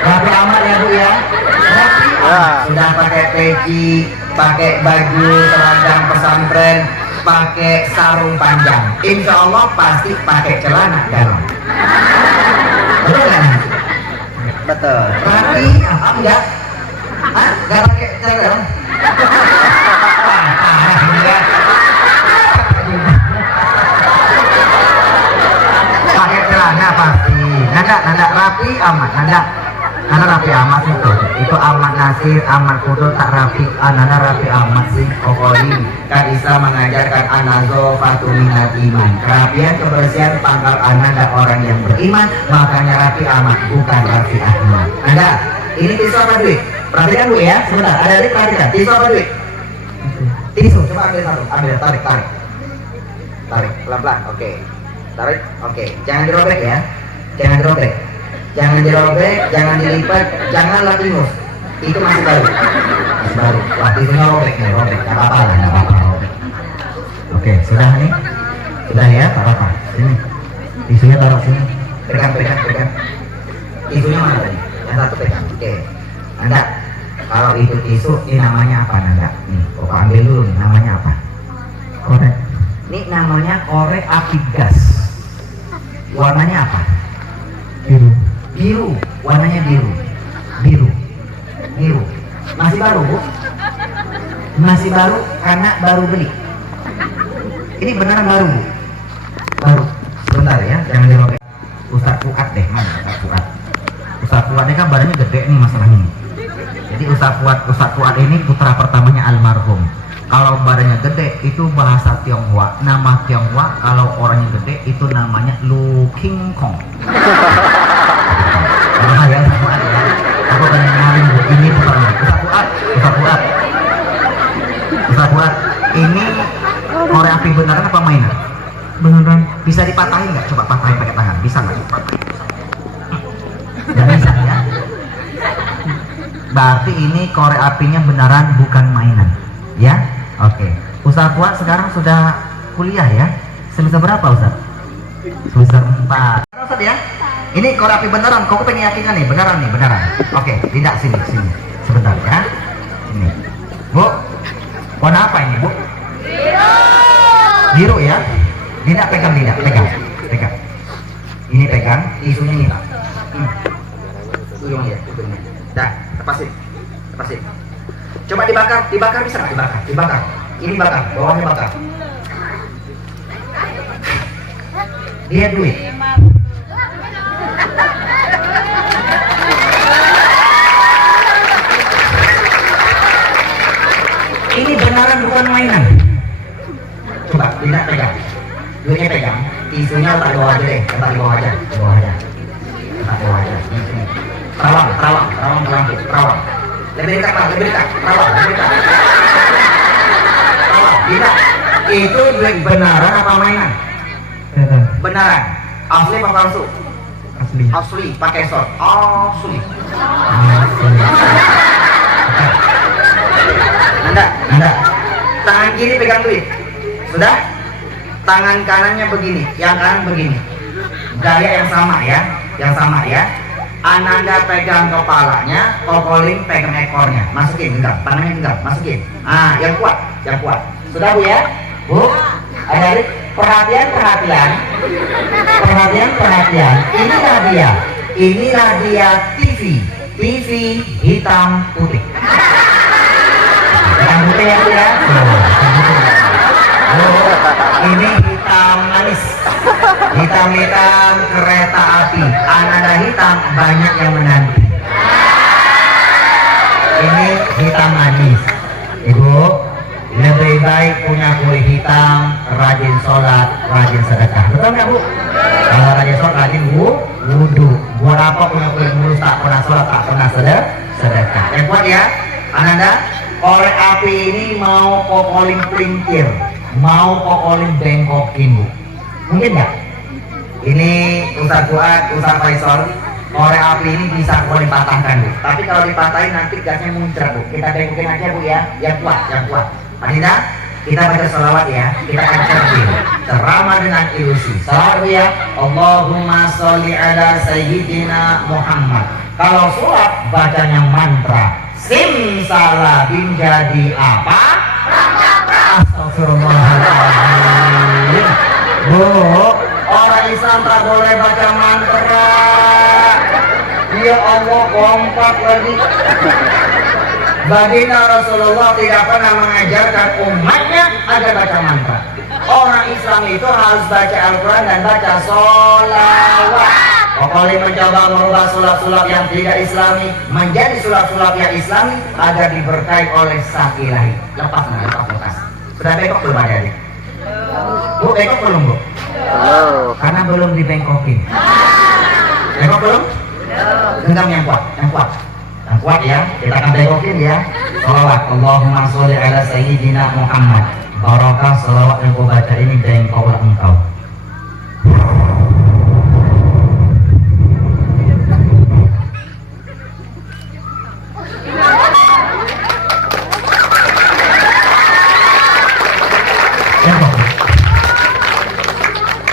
Rapi Ahmad ya Bu ya. Rapi Ahmad. Sudah pakai peci, pakai baju seragam pesantren, pakai sarung panjang. Insya Allah pasti pakai celana dalam. Betul kan? Betul. Rapi Ahmad enggak? Enggak pakai celana dalam? Pakai celana pasti. Nanda Rapi Ahmad. Nanda Rapi Ahmad itu Ahmad Nasir, Ahmad Kudul tak Rapi. Nanda Rapi Ahmad sih Kokoli. Kan Islam mengajarkan anazo fatuminal iman. Kerapian kebersihan pangkal Ananda orang yang beriman. Makanya Rapi Ahmad bukan Rapi Ahmad. Nanda, ini tisu apa duit? Perhatikan Bu ya, sebentar. Ada adik perhatikan. Tisu apa duit? Tisu, coba ambil satu. Tarik. Tarik, pelan-pelan, oke. Tarik, oke. Jangan dirobek ya. Jangan dirobek, jangan dilipat, jangan latinus. Itu masih baru. Wah, tisunya robek. Gak apa-apa. Oke, sudah nih. Sudah ya, tak apa-apa. Sini. Tisunya taruh sini. Pegang. Tisunya mana tadi? Yang satu pegang. Oke. Nanda, kalau itu tisu, ini namanya apa Nanda? Nih, Koko ambil dulu nih, namanya apa? Korek. Ini namanya korek api gas. Warnanya apa? Biru. Warnanya biru. Masih baru Bu? Masih baru karena baru beli. Ini beneran baru Bu? Baru. Sebentar ya, jangan dirobek. Ustadz Fuad deh, mana Ustadz Fuad ini kan badannya gede nih masalahnya. Jadi Ustadz Fuad ini putra pertamanya almarhum. Kalau badannya gede itu bahasa Tionghoa. Nama Tionghoa kalau orangnya gede itu namanya Lu King Kong. Ya, Ustadz Fuad ya. Aku pengen kenalin Bu. Ini putranya Ustadz Fuad. Ini korek api beneran apa mainan? Beneran. Bisa dipatahin nggak? Coba patahin pakai tangan. Bisa nggak? Coba patahin. Nggak bisa ya. Berarti ini korek apinya beneran bukan mainan. Ya? Oke. Ustadz Fuad sekarang sudah kuliah ya? Semester berapa Ustadz? Semester 4. Ustadz ya? Ini korek api beneran. Kok pengen yakinkan nih? Beneran. Oke, tidak sini. Sebentar ya. Ini. Bu. Warna apa ini, Bu? Biru ya? Tidak pegang. Ini pegang, isunya ini. Ujungnya. Dah, lepasin. Coba dibakar bisa nggak dibakar? Ini bakar, bawahnya bakar. Lihat duit. Ini beneran bukan mainan. Coba, tidak pegang. Duitnya pegang. Isunya letak di bawah aja deh. Letak di bawah aja. Terawang. Lebih dekat. Terawang. Tidak. Itu duit beneran apa mainan? Beneran. Asli apa palsu? Asli. Pakai shot. Asli. Nanda. Tangan kiri pegang duit. Sudah? Tangan kanannya begini, yang kanan begini. Gaya yang sama ya. Ananda pegang kepalanya, Kokolin pegang ekornya. Masukin, genggam. Tangannya genggam, masukin. Yang kuat. Sudah Bu ya? Bu, adik-adik, perhatian. Inilah dia TV hitam putih. Hitam putih ya Bu ya. Ini hitam manis, hitam kereta api, ananda hitam banyak yang menanti. Ini hitam manis, Ibu. Lebih baik punya kulit hitam, rajin sholat, rajin sedekah. Betul nggak Bu? Kalau rajin sholat, rajin wudhu. Buat apa punya kulit mulus, tak pernah sholat, tak pernah sedekah. Yang kuat ya, ananda. Korek api ini mau kokolin pelintir, mau kokolin bengkokin Bu. Mungkin nggak? Ini Ustaz Fuad, Ustaz Faisal, korek api ini bisa kokolin patahkan Bu. Tapi kalau dipatahin nanti gasnya muncrat Bu. Kita bengkokin aja Bu ya, yang kuat. Adinda, kita baca salawat ya, kita akan ceramah dengan ilusi. Salawat Bu ya, Allahumma sholli ala sayyidina Muhammad. Kalau sholat bacanya mantra, simsalabim jadi apa? Astagfirullahaladzim. Bu, orang Islam tak boleh baca mantra. Ya Allah, kompak lagi. Baginda Rasulullah tidak pernah mengajarkan umatnya agar baca mantra. Orang Islam itu harus baca Al-Quran dan baca sholawat. Pokoknya mencoba merubah sulap-sulap yang tidak Islami menjadi sulap-sulap yang Islami agar diberkahi oleh Sang Ilahi. Lepas. Sudah bengkok belum adik-adik? Bu, bengkok belum Bu? Karena belum dibengkokin. Bengkok belum? Genggam yang kuat. Yang kuat ya, kita akan bengkokin ya. Salawat, Allahumma sholli ala sayyidina Muhammad. Barakah salawat yang kau baca ini bengkoklah engkau.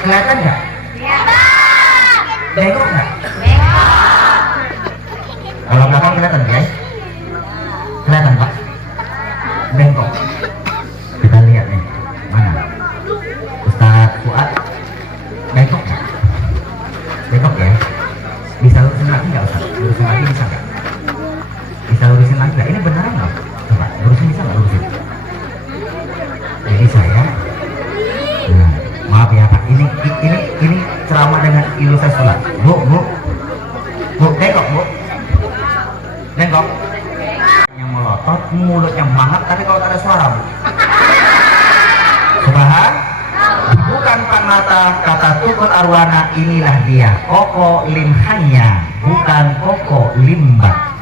Kelihatan nggak? Bengkok nggak? Kalau belakang kelihatan guys? Kelihatan Pak? Bengkok. Kita lihat nih, mana? Ustaz Fuad, bengkok nggak? Bengkok ya? Bisa lurusin lagi nggak Ustaz? Lurusin lagi bisa nggak? Bisa lurusin lagi nggak? Ini beneran nggak? Coba, lurusin bisa nggak lurusin? Jadi saya, nah, maaf ya Pak, ini ceramah dengan ilustrasi sholat. Bu, bengkok Bu. Bengkok yang melotot, mulutnya mangap, tapi kalau tak ada suara Bu. Subhan, bukan pan mata kata tukul arwana, inilah dia koko limhanya, bukan koko limba.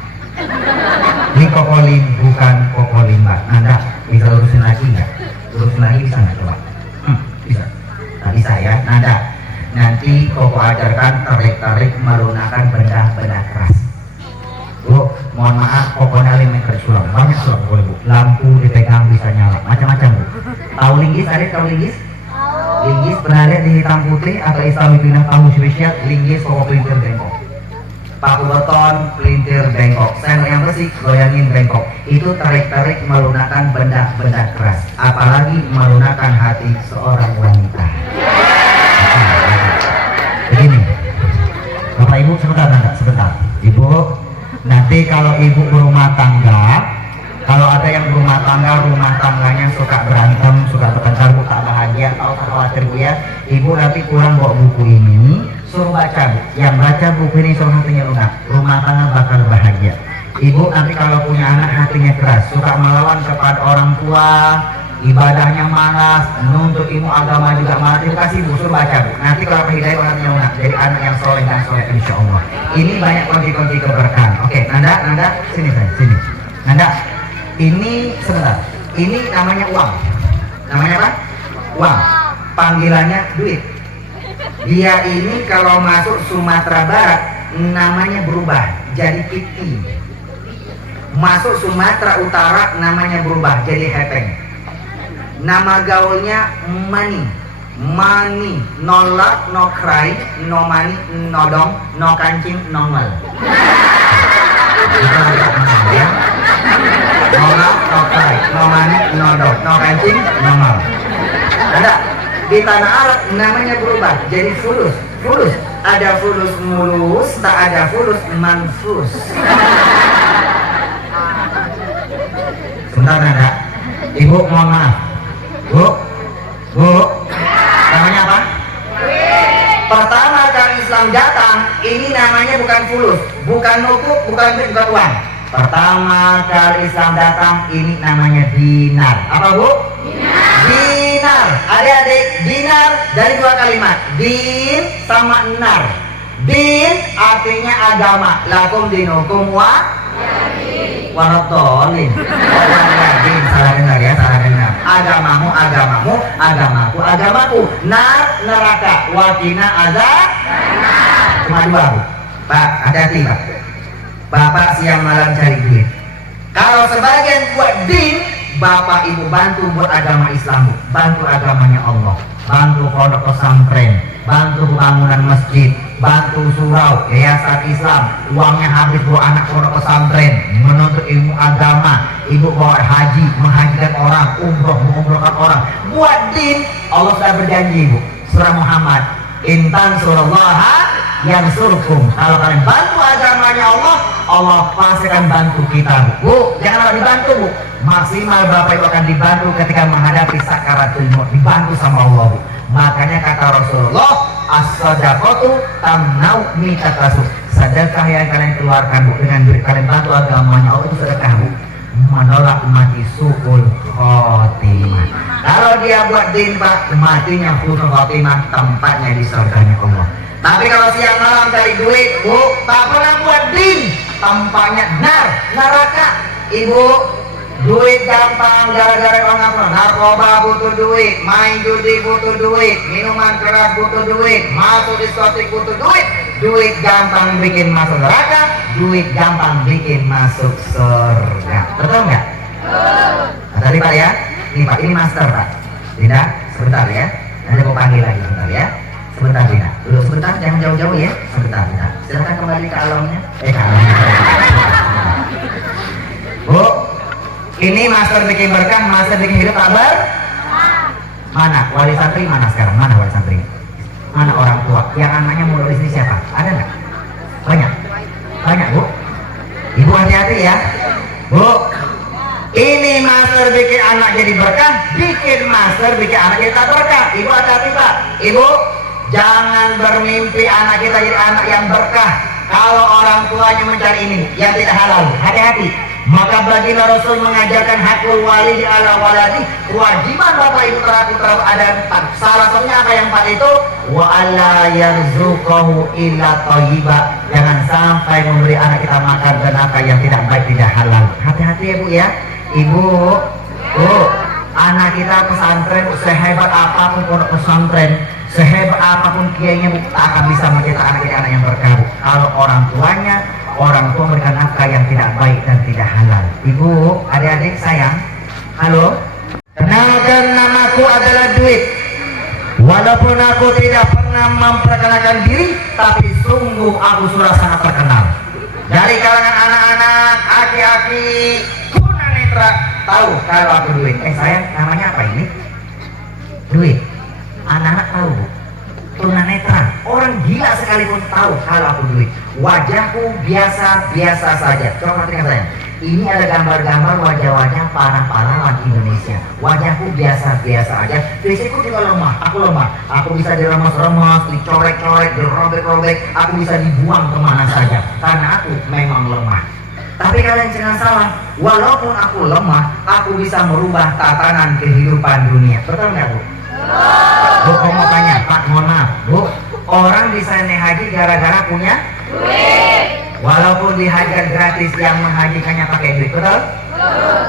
Ini koko lim, bukan koko limba. Anda bisa lurusin lagi nggak? Lurusin lagi bisa nggak coba? Bisa. Nggak bisa ya, Nanda. Nanti koko ajarkan tarik melunakan benda-benda keras. Bu, mohon maaf, pokoknya elemen sulap, banyak sulap boleh Bu. Lampu dipegang bisa nyala, macam-macam Bu. Tahu linggis? Ada tahu linggis? Linggis pernah lihat di hitam putih atau Islami pindah tamu spesial linggis koko pelintir bengkok. Paku beton, pelintir bengkok. Sendok yang bersih, goyangin bengkok. Itu tarik melunakan benda-benda keras. Apalagi melunakan hati seorang wanita. Begini, Bapak Ibu sebentar. Ibu, nanti kalau ibu berumah tangga, kalau ada yang berumah tangganya suka berantem, suka bertengkar, Bu, tak bahagia, atau tak khawatir Bu ya, ibu nanti pulang bawa buku ini, suruh baca Bu. Yang baca buku ini suruh hatinya lunak, rumah tangga bakal bahagia. Ibu nanti kalau punya anak hatinya keras, suka melawan kepada orang tua, ibadahnya malas, nuntut ilmu agama juga malas, ibu kasih Bu, suruh baca Bu. Nanti kalau hidayah orangnya lunak, jadi anak yang soleh dan soleh insya Allah. Ini banyak kunci-kunci keberkahan. Oke, Nanda, sini. Nanda, ini sebentar. Ini namanya uang. Namanya apa? Uang. Panggilannya duit. Dia ini kalau masuk Sumatera Barat namanya berubah jadi piti. Masuk Sumatera Utara namanya berubah jadi hepeng. Nama gaulnya money, no love, no cry, no money, no dong, no kancing, no mal. no love, no pride, no money, no dog, no kancing, no mal. Ada di tanah Arab namanya berubah jadi fulus. Fulus, ada fulus mulus, tak ada fulus manfus. Sebentar ada, ibu mohon maaf, bu, namanya apa? Pertama kali Islam datang, ini namanya bukan fulus, bukan nukuk, bukan duit, bukan uang. Pertama kali Islam datang, ini namanya dinar. Apa bu? Dinar. Adik-adik, dinar dari dua kalimat, din sama nar. Din artinya agama, lakum dinukum warotolin. Din, salah dengar ya, salah dengar. Agamamu, agamamu, agamaku, agamaku. Nar, neraka. Wakina azab. Cuma dua bu. Pak, hati-hati pak. Bapak siang malam cari duit. Kalau sebagian buat din, bapak ibu bantu buat agama Islam, bantu agamanya Allah, bantu pondok pesantren, bantu pembangunan masjid, bantu surau, yayasan Islam, uangnya habis buat anak pondok pesantren, menuntut ilmu agama, ibu bawa haji, menghajikan orang, menumrohkan orang, buat din. Allah sudah berjanji bu, surah Muhammad, intan surallah yang surkum. Kalau kalian bantu agamanya Allah, Allah pasti akan bantu kita bu. Jangan dibantu bu, maksimal bapak ibu akan dibantu ketika menghadapi sakaratul maut, dibantu sama Allah bu. Makanya kata Rasulullah, as-sadaqatu tamnau mitat rasul. Sedekah yang kalian keluarkan bu, dengan duit kalian bantu agamanya Allah, itu sedekah bu, menolak mati suul khotimah. Kalau dia buat din pak, matinya husnul khotimah, tempatnya di surganya Allah. Tapi kalau siang malam cari duit, bu, tak pernah buat din, tampaknya neraka. Ibu, duit gampang gara-gara orang apa? Narkoba butuh duit, main judi butuh duit, minuman keras butuh duit, masuk diskotik butuh duit. Duit gampang bikin masuk neraka, duit gampang bikin masuk surga. Betul nggak? Nah, tadi pak ya, ini pak, ini master pak. Tidak, sebentar ya. Nanti mau panggil lagi sebentar ya. Sebentar Dina, dulu sebentar, jangan jauh-jauh ya. Sebentar. Silahkan kembali ke alamnya. Ke alamnya. Bu, ini master bikin berkah, master bikin hidup kabar. Mana wali santri mana sekarang? Mana wali santri? Mana orang tua? Yang anaknya mau lulus ini siapa? Ada nggak? Banyak bu. Ibu hati-hati ya. Bu, ini master bikin anak jadi berkah, bikin master bikin anak jadi tak berkah. Ibu hati-hati pak. Ibu, jangan bermimpi anak kita jadi anak yang berkah kalau orang tuanya mencari ini yang tidak halal. Hati-hati. Maka baginda Rasul mengajarkan hakul wali ala waladi, kewajiban bapak ibu terhadap ada empat. Salah satunya apa yang empat itu? Wa alla yarzuqahu illa thayyiba. Jangan sampai memberi anak kita makan dan apa yang tidak baik, tidak halal. Hati-hati ya bu ya. Ibu, anak kita pesantren, sehebat apapun pondok pesantren, sehebat apapun kiainya, tak akan bisa mencetak anak kita anak yang berkah. Kalau orang tua memberikan nafkah yang tidak baik dan tidak halal. Ibu, adik-adik sayang, halo, kenalkan namaku adalah duit. Walaupun aku tidak pernah memperkenalkan diri, tapi sungguh aku sudah sangat terkenal. Dari kalangan anak-anak, aki-aki, tunanetra tahu kalau aku duit. Sayang, namanya apa ini? Duit. Anak-anak tahu bu. Tunanetra, orang gila sekalipun tahu kalau aku duit. Wajahku biasa saja. Coba perhatikan saya. Ini ada gambar-gambar wajah-wajah para Indonesia. Wajahku biasa aja. Fisikku juga lemah. Aku lemah. Aku bisa diremas-remas, dicorek-corek, dirobek-robek. Aku bisa dibuang kemana saja. Karena aku memang lemah. Tapi kalian jangan salah. Walaupun aku lemah, aku bisa merubah tatanan kehidupan dunia. Betul nggak bu? Bu, mau tanya, Pak, mohon maaf, Bu, orang bisa naik haji gara-gara punya duit. Walaupun dihajikan gratis, yang menghajikannya pakai duit, betul?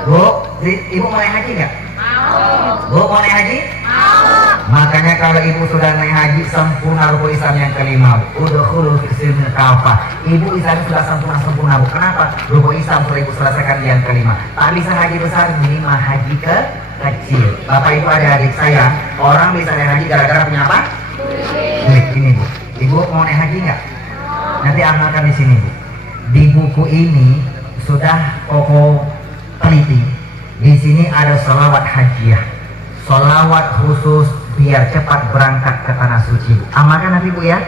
Bu, ibu mau naik haji nggak? Mau. Bu, mau naik haji? Mau. Makanya kalau ibu sudah naik haji, sempurna rukun Islam yang kelima. Udkhulu fis silmi kafah. Ibu Islam sudah sempurna, Bu. Kenapa? Rukun Islam sudah ibu selesaikan yang kelima. Tak bisa haji besar, minimal haji kecil. Bapak ibu adik-adik saya, orang bisa naik haji gara-gara punya apa? Duit. Ini bu, ibu mau naik haji nggak? Nanti amalkan di sini bu. Di buku ini sudah Koko teliti. Di sini ada sholawat hajiyah, sholawat khusus biar cepat berangkat ke tanah suci. Amalkan nanti Bu ya.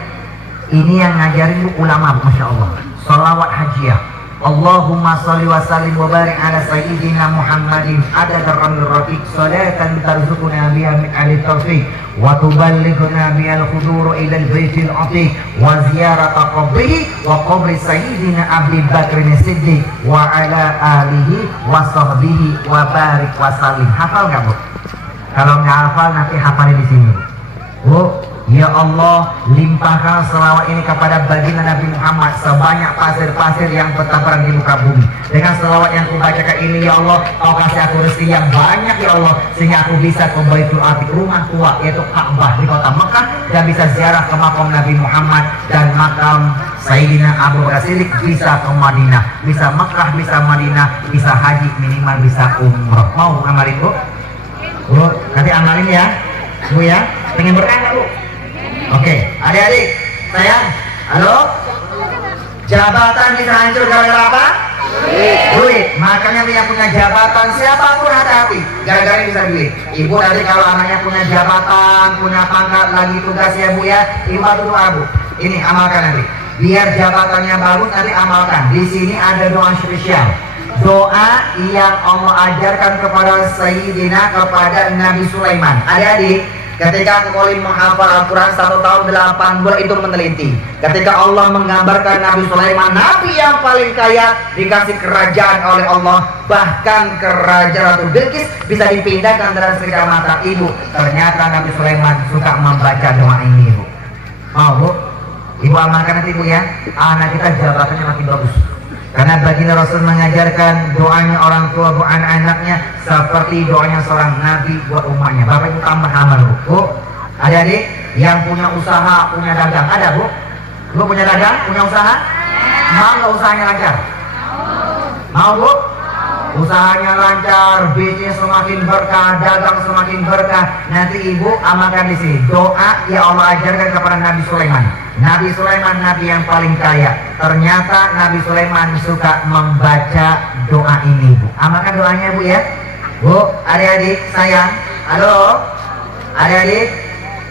Ini yang ngajarin Bu ulama, masya Allah. Sholawat hajiyah. Allahumma sholli wa sallim wa barik ala sayyidina Muhammadin adada ramil rafiq salatan tarzuquna biha min ahli taufiq wa tuballighuna bihal khuduru ila al-baitil atiq wa ziyarata qabrihi wa qabri sayyidina Abi Bakrin Siddiq wa ala alihi wa sahbihi wa barik wa sallim. Hafal nggak Bu? Kalau nggak hafal nanti hafalin di sini Bu. Ya Allah, limpahkan selawat ini kepada baginda Nabi Muhammad sebanyak pasir-pasir yang bertaburan di muka bumi. Dengan selawat yang kubacakan ini, ya Allah, Kau kasih aku rezeki yang banyak ya Allah, sehingga aku bisa ke Baitul Atiq, rumah tua yaitu Ka'bah di kota Mekah, dan bisa ziarah ke makam Nabi Muhammad dan makam Sayyidina Abu Bakar Siddiq, bisa ke Madinah, bisa Mekah, bisa Madinah, bisa haji, minimal bisa umroh. Mau amalin Bu? Bu, nanti amalin ya Bu ya. Pengen berkah nggak Bu? Oke, adik-adik, sayang, halo? Jabatan bisa hancur gara-gara apa? Duit. Makanya yang punya jabatan siapapun hati-hati, gara-gara bisa duit. Ibu nanti kalau anaknya punya jabatan, punya pangkat, lagi tugas ya Bu ya, ibu bantu doa Bu. Ini amalkan nanti. Biar jabatannya bagus nanti amalkan. Di sini ada doa spesial. Doa yang Allah ajarkan kepada Sayyidina, kepada Nabi Sulaiman. Adik-adik, ketika Kolim menghafal Al-Quran 1 tahun 8 bulan itu meneliti. Ketika Allah menggambarkan Nabi Sulaiman, Nabi yang paling kaya, dikasih kerajaan oleh Allah. Bahkan kerajaan Ratu Bilqis bisa dipindahkan dalam sekejap Ibu, ternyata Nabi Sulaiman suka membaca doa ini Bu. Mau Bu? Ibu amalkan nanti Bu ya. Anak kita jabatannya makin bagus. Karena baginda Rasul mengajarkan doanya orang tua buat anak-anaknya seperti doanya seorang nabi buat umatnya. Bapak Ibu tambah amal Bu. Adik-adik yang punya usaha, punya dagang, ada Bu? Bu punya dagang, punya usaha? Mau nggak usahanya lancar? Mau Bu? Usahanya lancar, bisnis semakin berkah, dagang semakin berkah. Nanti Ibu amalkan di sini doa yang Allah ajarkan kepada Nabi Sulaiman. Nabi Sulaiman nabi yang paling kaya. Ternyata Nabi Sulaiman suka membaca doa ini Bu. Amalkan doanya Bu ya. Bu, adik-adik sayang. Halo? Adik-adik?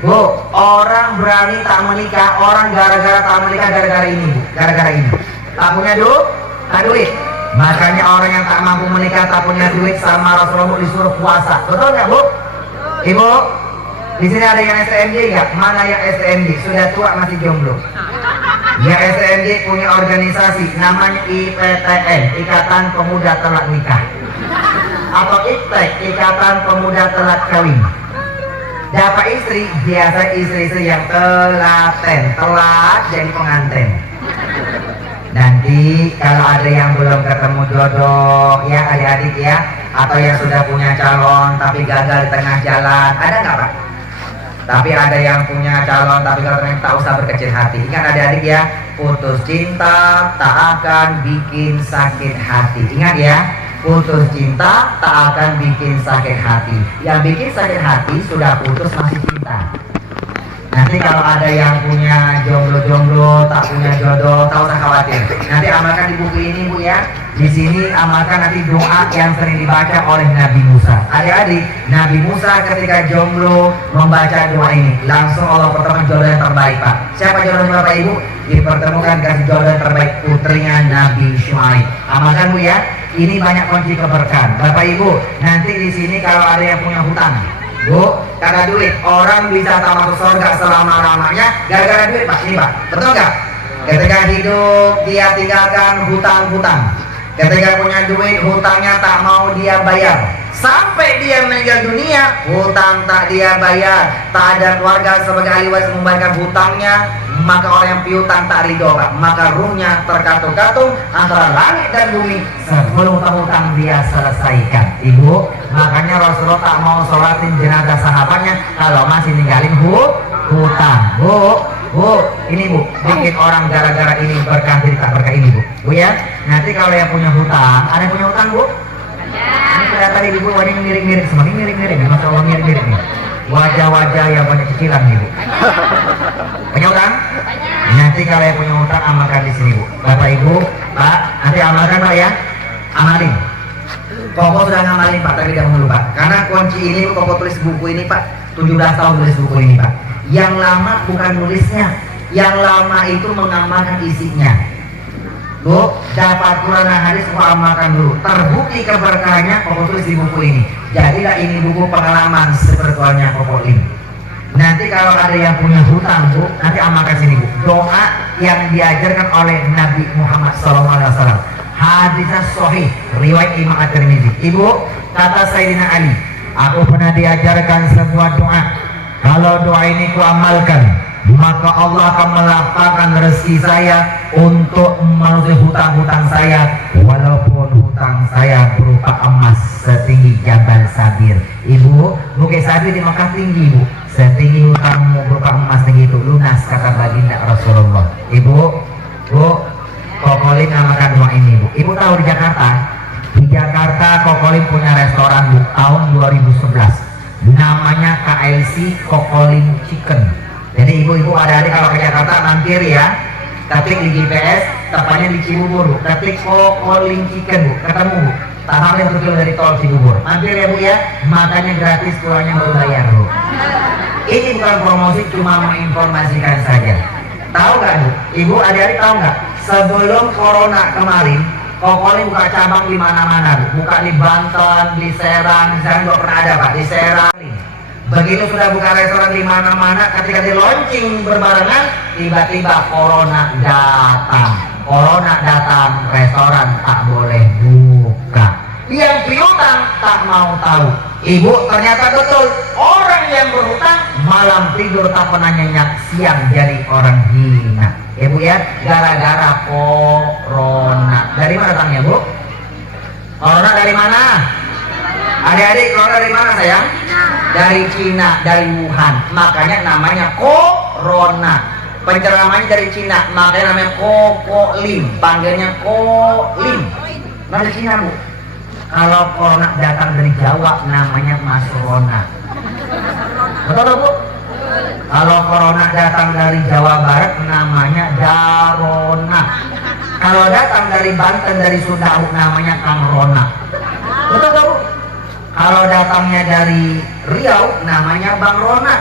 Bu, orang berani tak menikah, orang gara-gara tak menikah gara-gara ini Bu. Gara-gara ini. Tak punya duit, tak duit. Makanya orang yang tak mampu menikah, tak punya duit, sama Rasulullah disuruh puasa. Betul nggak Bu? Ibu, di sini ada yang STMJ nggak? Mana yang STMJ? Sudah tua masih jomblo? Ya, STMJ punya organisasi namanya IPTN, Ikatan Pemuda Telat Nikah, atau IPTEK, Ikatan Pemuda Telat Kawin. Dapat istri, biasa istri-istri yang telaten, telat jadi pengantin. Nanti kalau ada yang belum ketemu jodoh ya adik-adik ya, atau yang sudah punya calon tapi gagal di tengah jalan, ada nggak Pak? Tapi ada yang punya calon tapi kalau ternyata tak usah berkecil hati. Ingat adik-adik ya, putus cinta tak akan bikin sakit hati. Ingat ya, putus cinta tak akan bikin sakit hati. Yang bikin sakit hati sudah putus masih cinta. Nanti kalau ada yang punya jomblo-jomblo, tak punya jodoh, tak usah khawatir. Nanti amalkan di buku ini Bu ya. Di sini amalkan nanti doa yang sering dibaca oleh Nabi Musa. Adik-adik, Nabi Musa ketika jomblo membaca doa ini, langsung Allah pertemukan jodoh yang terbaik Pak. Siapa jodohnya Bapak Ibu? Dipertemukan kasih jodoh yang terbaik putrinya Nabi Syuaib. Amalkan Bu ya. Ini banyak kunci keberkahan. Bapak Ibu, nanti di sini kalau ada yang punya hutang, Bu, karena duit orang bisa tak masuk surga selama-lamanya gara-gara duit Pak. Ini Pak, betul nggak? Ketika hidup dia tinggalkan hutang-hutang. Ketika punya duit hutangnya tak mau dia bayar. Sampai dia meninggal dunia hutang tak dia bayar. Tak ada keluarga sebagai ahli waris membayarkan hutangnya, maka orang yang piutang tak ridho Pak. Maka ruhnya terkatung-katung antara langit dan bumi sebelum hutang dia selesaikan. Ibu, makanya Rasulullah tak mau sholatin jenazah sahabatnya kalau masih ninggalin hutang. Bu, ini Bu, bikin orang gara-gara ini berkah jadi tak berkah ini Bu ya. Nanti kalau yang punya hutang, ada yang punya hutang Bu? Ini sudah tadi Ibu wajahnya mirip-mirip, semakin mirip-mirip nih, Masya Allah mirip-mirip nih. Wajah-wajah yang banyak cicilan nih Bu. Punya hutang? Nanti kalau yang punya hutang amalkan di sini Bu. Bapak Ibu, Pak, nanti amalkan Pak ya. Amalin. Koko sudah ngamalin Pak, tapi jangan lupa. Karena kunci ini Koko tulis buku ini Pak, 17 tahun tulis buku ini Pak. Yang lama bukan nulisnya, yang lama itu mengamalkan isinya. Bu, dapat Quran dan hadis Koko amalkan dulu. Terbukti keberkahannya Koko tulis di buku ini. Jadilah ini buku pengalaman sepertuanya Koko ini. Nanti kalau ada yang punya hutang Bu, nanti amalkan sini Bu. Doa yang diajarkan oleh Nabi Muhammad SAW. Hadisnya sahih, riwayat Imam At-Tirmidzi. Ibu, kata Sayyidina Ali, aku pernah diajarkan sebuah doa. Kalau doa ini ku amalkan, maka Allah akan melapangkan rezeki saya untuk memenuhi hutang-hutang saya, walaupun hutang saya berupa emas setinggi Jabal Sabir. Ibu, Bukit Sabir di Mekah tinggi Bu, setinggi hutangmu berupa emas tinggi itu lunas, kata baginda Rasulullah. Ibu, Bu, Kokolin namakan doa ini Bu. Ibu tahu di Jakarta Kokolin punya restoran Bu, tahun 2011 namanya KLC Kokolin Chicken. Jadi ibu-ibu adik-adik kalau ke Jakarta mampir ya, ketik di GPS, tepatnya di Cibubur Bu, ketik Kokolin Chicken Bu, ketemu Bu, tak sampai 1 kilo dari tol Cibubur. Mampir ya Bu ya, makannya gratis, pulangnya baru bayar Bu. Ini bukan promosi, cuma menginformasikan saja. Tahu nggak Bu? Ibu adik-adik tahu nggak? Sebelum corona kemarin, Kokolin buka cabang di mana-mana Bu. Buka di Banten, di Serang, di Serang juga pernah ada Pak, di Serang. Begitu sudah buka restoran di mana-mana, ketika di launching berbarengan, tiba-tiba corona datang. Corona datang, restoran tak boleh buka. Yang piutang tak mau tahu. Ibu, ternyata betul, orang yang berhutang malam tidur tak pernah nyenyak, siang jadi orang hina. Ibu ya, gara-gara corona. Dari mana datangnya Bu? Corona dari mana? Adik-adik, corona dari mana sayang? Dari Cina, dari Wuhan. Makanya namanya corona. Penceramanya dari Cina, makanya namanya Kokolin. Panggilnya Kolim. Dari Cina Bu. Kalau corona datang dari Jawa, namanya Mas Rona. Betul Bu? Kalau corona datang dari Jawa Barat, namanya Darona. Kalau datang dari Banten, dari Sunda, namanya Kang Rona. Betul Bu? Kalau datangnya dari Riau, namanya Bang Rona.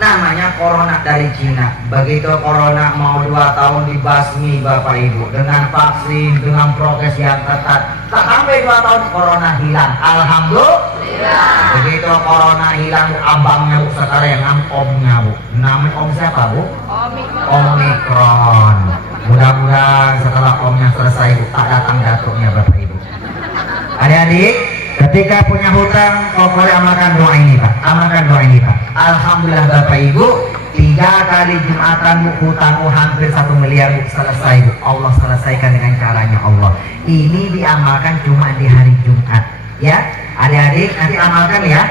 Namanya corona dari Cina. Begitu corona mau 2 tahun dibasmi Bapak Ibu, dengan vaksin, dengan prokes yang ketat, tak sampai 2 tahun corona hilang. Alhamdulillah. Begitu corona hilang, abangnya Bu sekarang yang omnya Bu. Namanya om siapa Bu? Omikron. Mudah-mudahan setelah omnya selesai Bu, tak datang datuknya Bapak Ibu. Adik-adik, ketika punya hutang, Kokolin amalkan doa ini Pak. Amalkan doa ini Pak. Alhamdulillah Bapak Ibu, 3 kali Jumatan Bu, hutangmu hampir 1 miliar Bu, selesai Bu. Allah selesaikan dengan caranya Allah. Ini diamalkan cuma di hari Jumat. Ya, adik-adik nanti amalkan ya.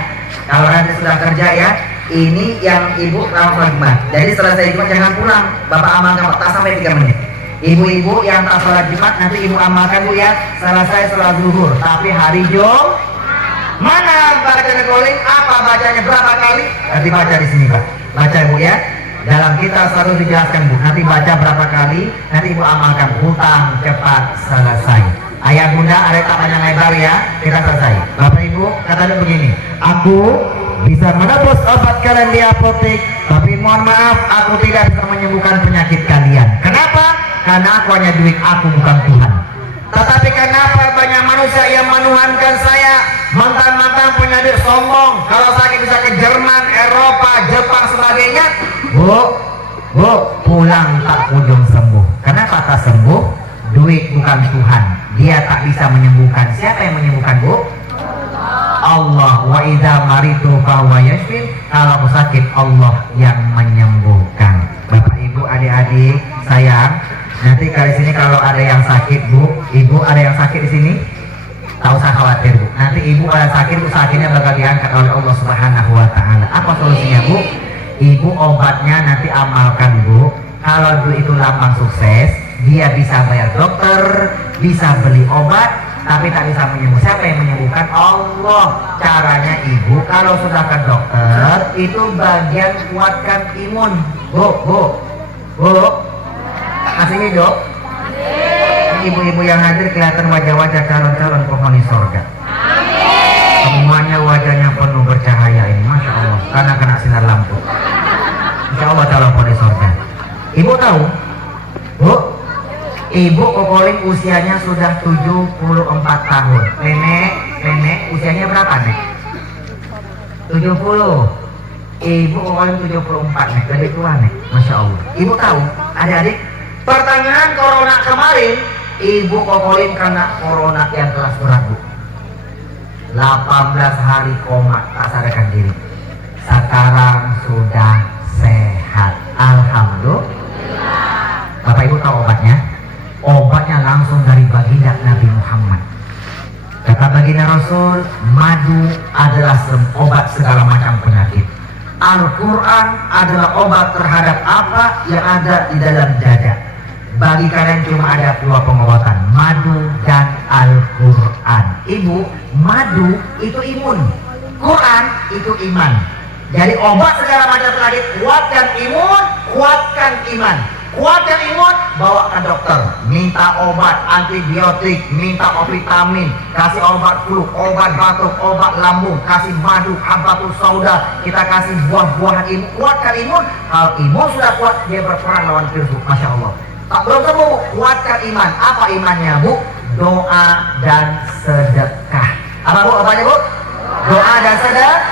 Kalau nanti sudah kerja ya, ini yang Ibu langsung Jumat. Jadi selesai Jumat jangan pulang. Bapak amalkan Pak, tak sampai 3 menit. Ibu-ibu yang tak sholat Jumat nanti Ibu amalkan Bu ya, selesai sholat zuhur. Tapi hari Jumat mana bacanya Kokolin? Apa bacanya? Berapa kali? Nanti baca di sini Pak. Baca Bu ya. Dalam kita selalu dijelaskan Bu. Nanti baca berapa kali? Nanti Ibu amalkan. Hutang cepat selesai. Ayah Bunda, ada tak panjang lebar ya. Kita selesai. Bapak Ibu katanya begini. Aku bisa menebus obat kalian di apotek, tapi mohon maaf, aku tidak bisa menyembuhkan penyakit kalian. Kenapa? Karena aku hanya duit, aku bukan Tuhan. Tetapi kenapa banyak manusia yang menuhankan saya, mantan-mantan punya duit sombong, kalau sakit bisa ke Jerman, Eropa, Jepang sebagainya. Bu, pulang tak kunjung sembuh. Kenapa tak sembuh? Duit bukan Tuhan, dia tak bisa menyembuhkan. Siapa yang menyembuhkan Bu? Allah. Wa idza maritu fa huwa yashfin. Kalau aku sakit, Allah yang menyembuhkan. Bapak Ibu adik-adik sayang, nanti kali sini kalau ada yang sakit Bu, Ibu ada yang sakit di sini, tak usah khawatir Bu. Nanti Ibu ada sakit, Bu, sakitnya bakal diangkat oleh Allah Subhanahu wa taala. Apa solusinya Bu? Ibu obatnya nanti amalkan Bu. Kalau Bu itu lambang sukses, dia bisa bayar dokter, bisa beli obat, tapi tak bisa menyembuh. Siapa yang menyembuhkan? Allah. Caranya Ibu kalau sudah ke dokter, itu bagian kuatkan imun. Bu, kasih hidup. ibu-ibu yang hadir kelihatan wajah-wajah calon-calon penghuni surga. Semuanya wajahnya penuh bercahaya ini, masya Allah, karena kena sinar lampu. Insya Allah calon penghuni surga. Ibu tahu, Bu, ibu Kokolim usianya sudah 74 tahun. Nenek usianya berapa nek? 70. Ibu Kokolim 74 nek, lebih tua nek, masya Allah. Ibu tahu, adik-adik, pertengahan corona kemarin, ibu Kokolim kena corona yang kelas berat, Bu. 18 hari koma, tak sadarkan diri. Sekarang sudah sehat, alhamdulillah. Bapak Ibu tahu obatnya? Obatnya langsung dari baginda Nabi Muhammad. Kata baginda Rasul, madu adalah obat segala macam penyakit. Al-Quran adalah obat terhadap apa yang ada di dalam dada. Bagi kalian cuma ada dua pengobatan, madu dan Al-Quran. Ibu, madu itu imun, Quran itu iman. Jadi obat segala macam penyakit, kuatkan imun, kuatkan iman. Kuatkan imun, bawa ke dokter, minta obat antibiotik, minta vitamin, kasih obat flu, obat batuk, obat lambung, kasih madu, habatus sauda, kita kasih buah-buahan imun. Kuatkan imun, kalau imun sudah kuat, dia berperang lawan virus, masya Allah. Tak belum sembuh, kuatkan iman. Apa imannya, Bu? Doa dan sedekah. Apa, Bu? Apanya, Bu? Doa dan sedekah.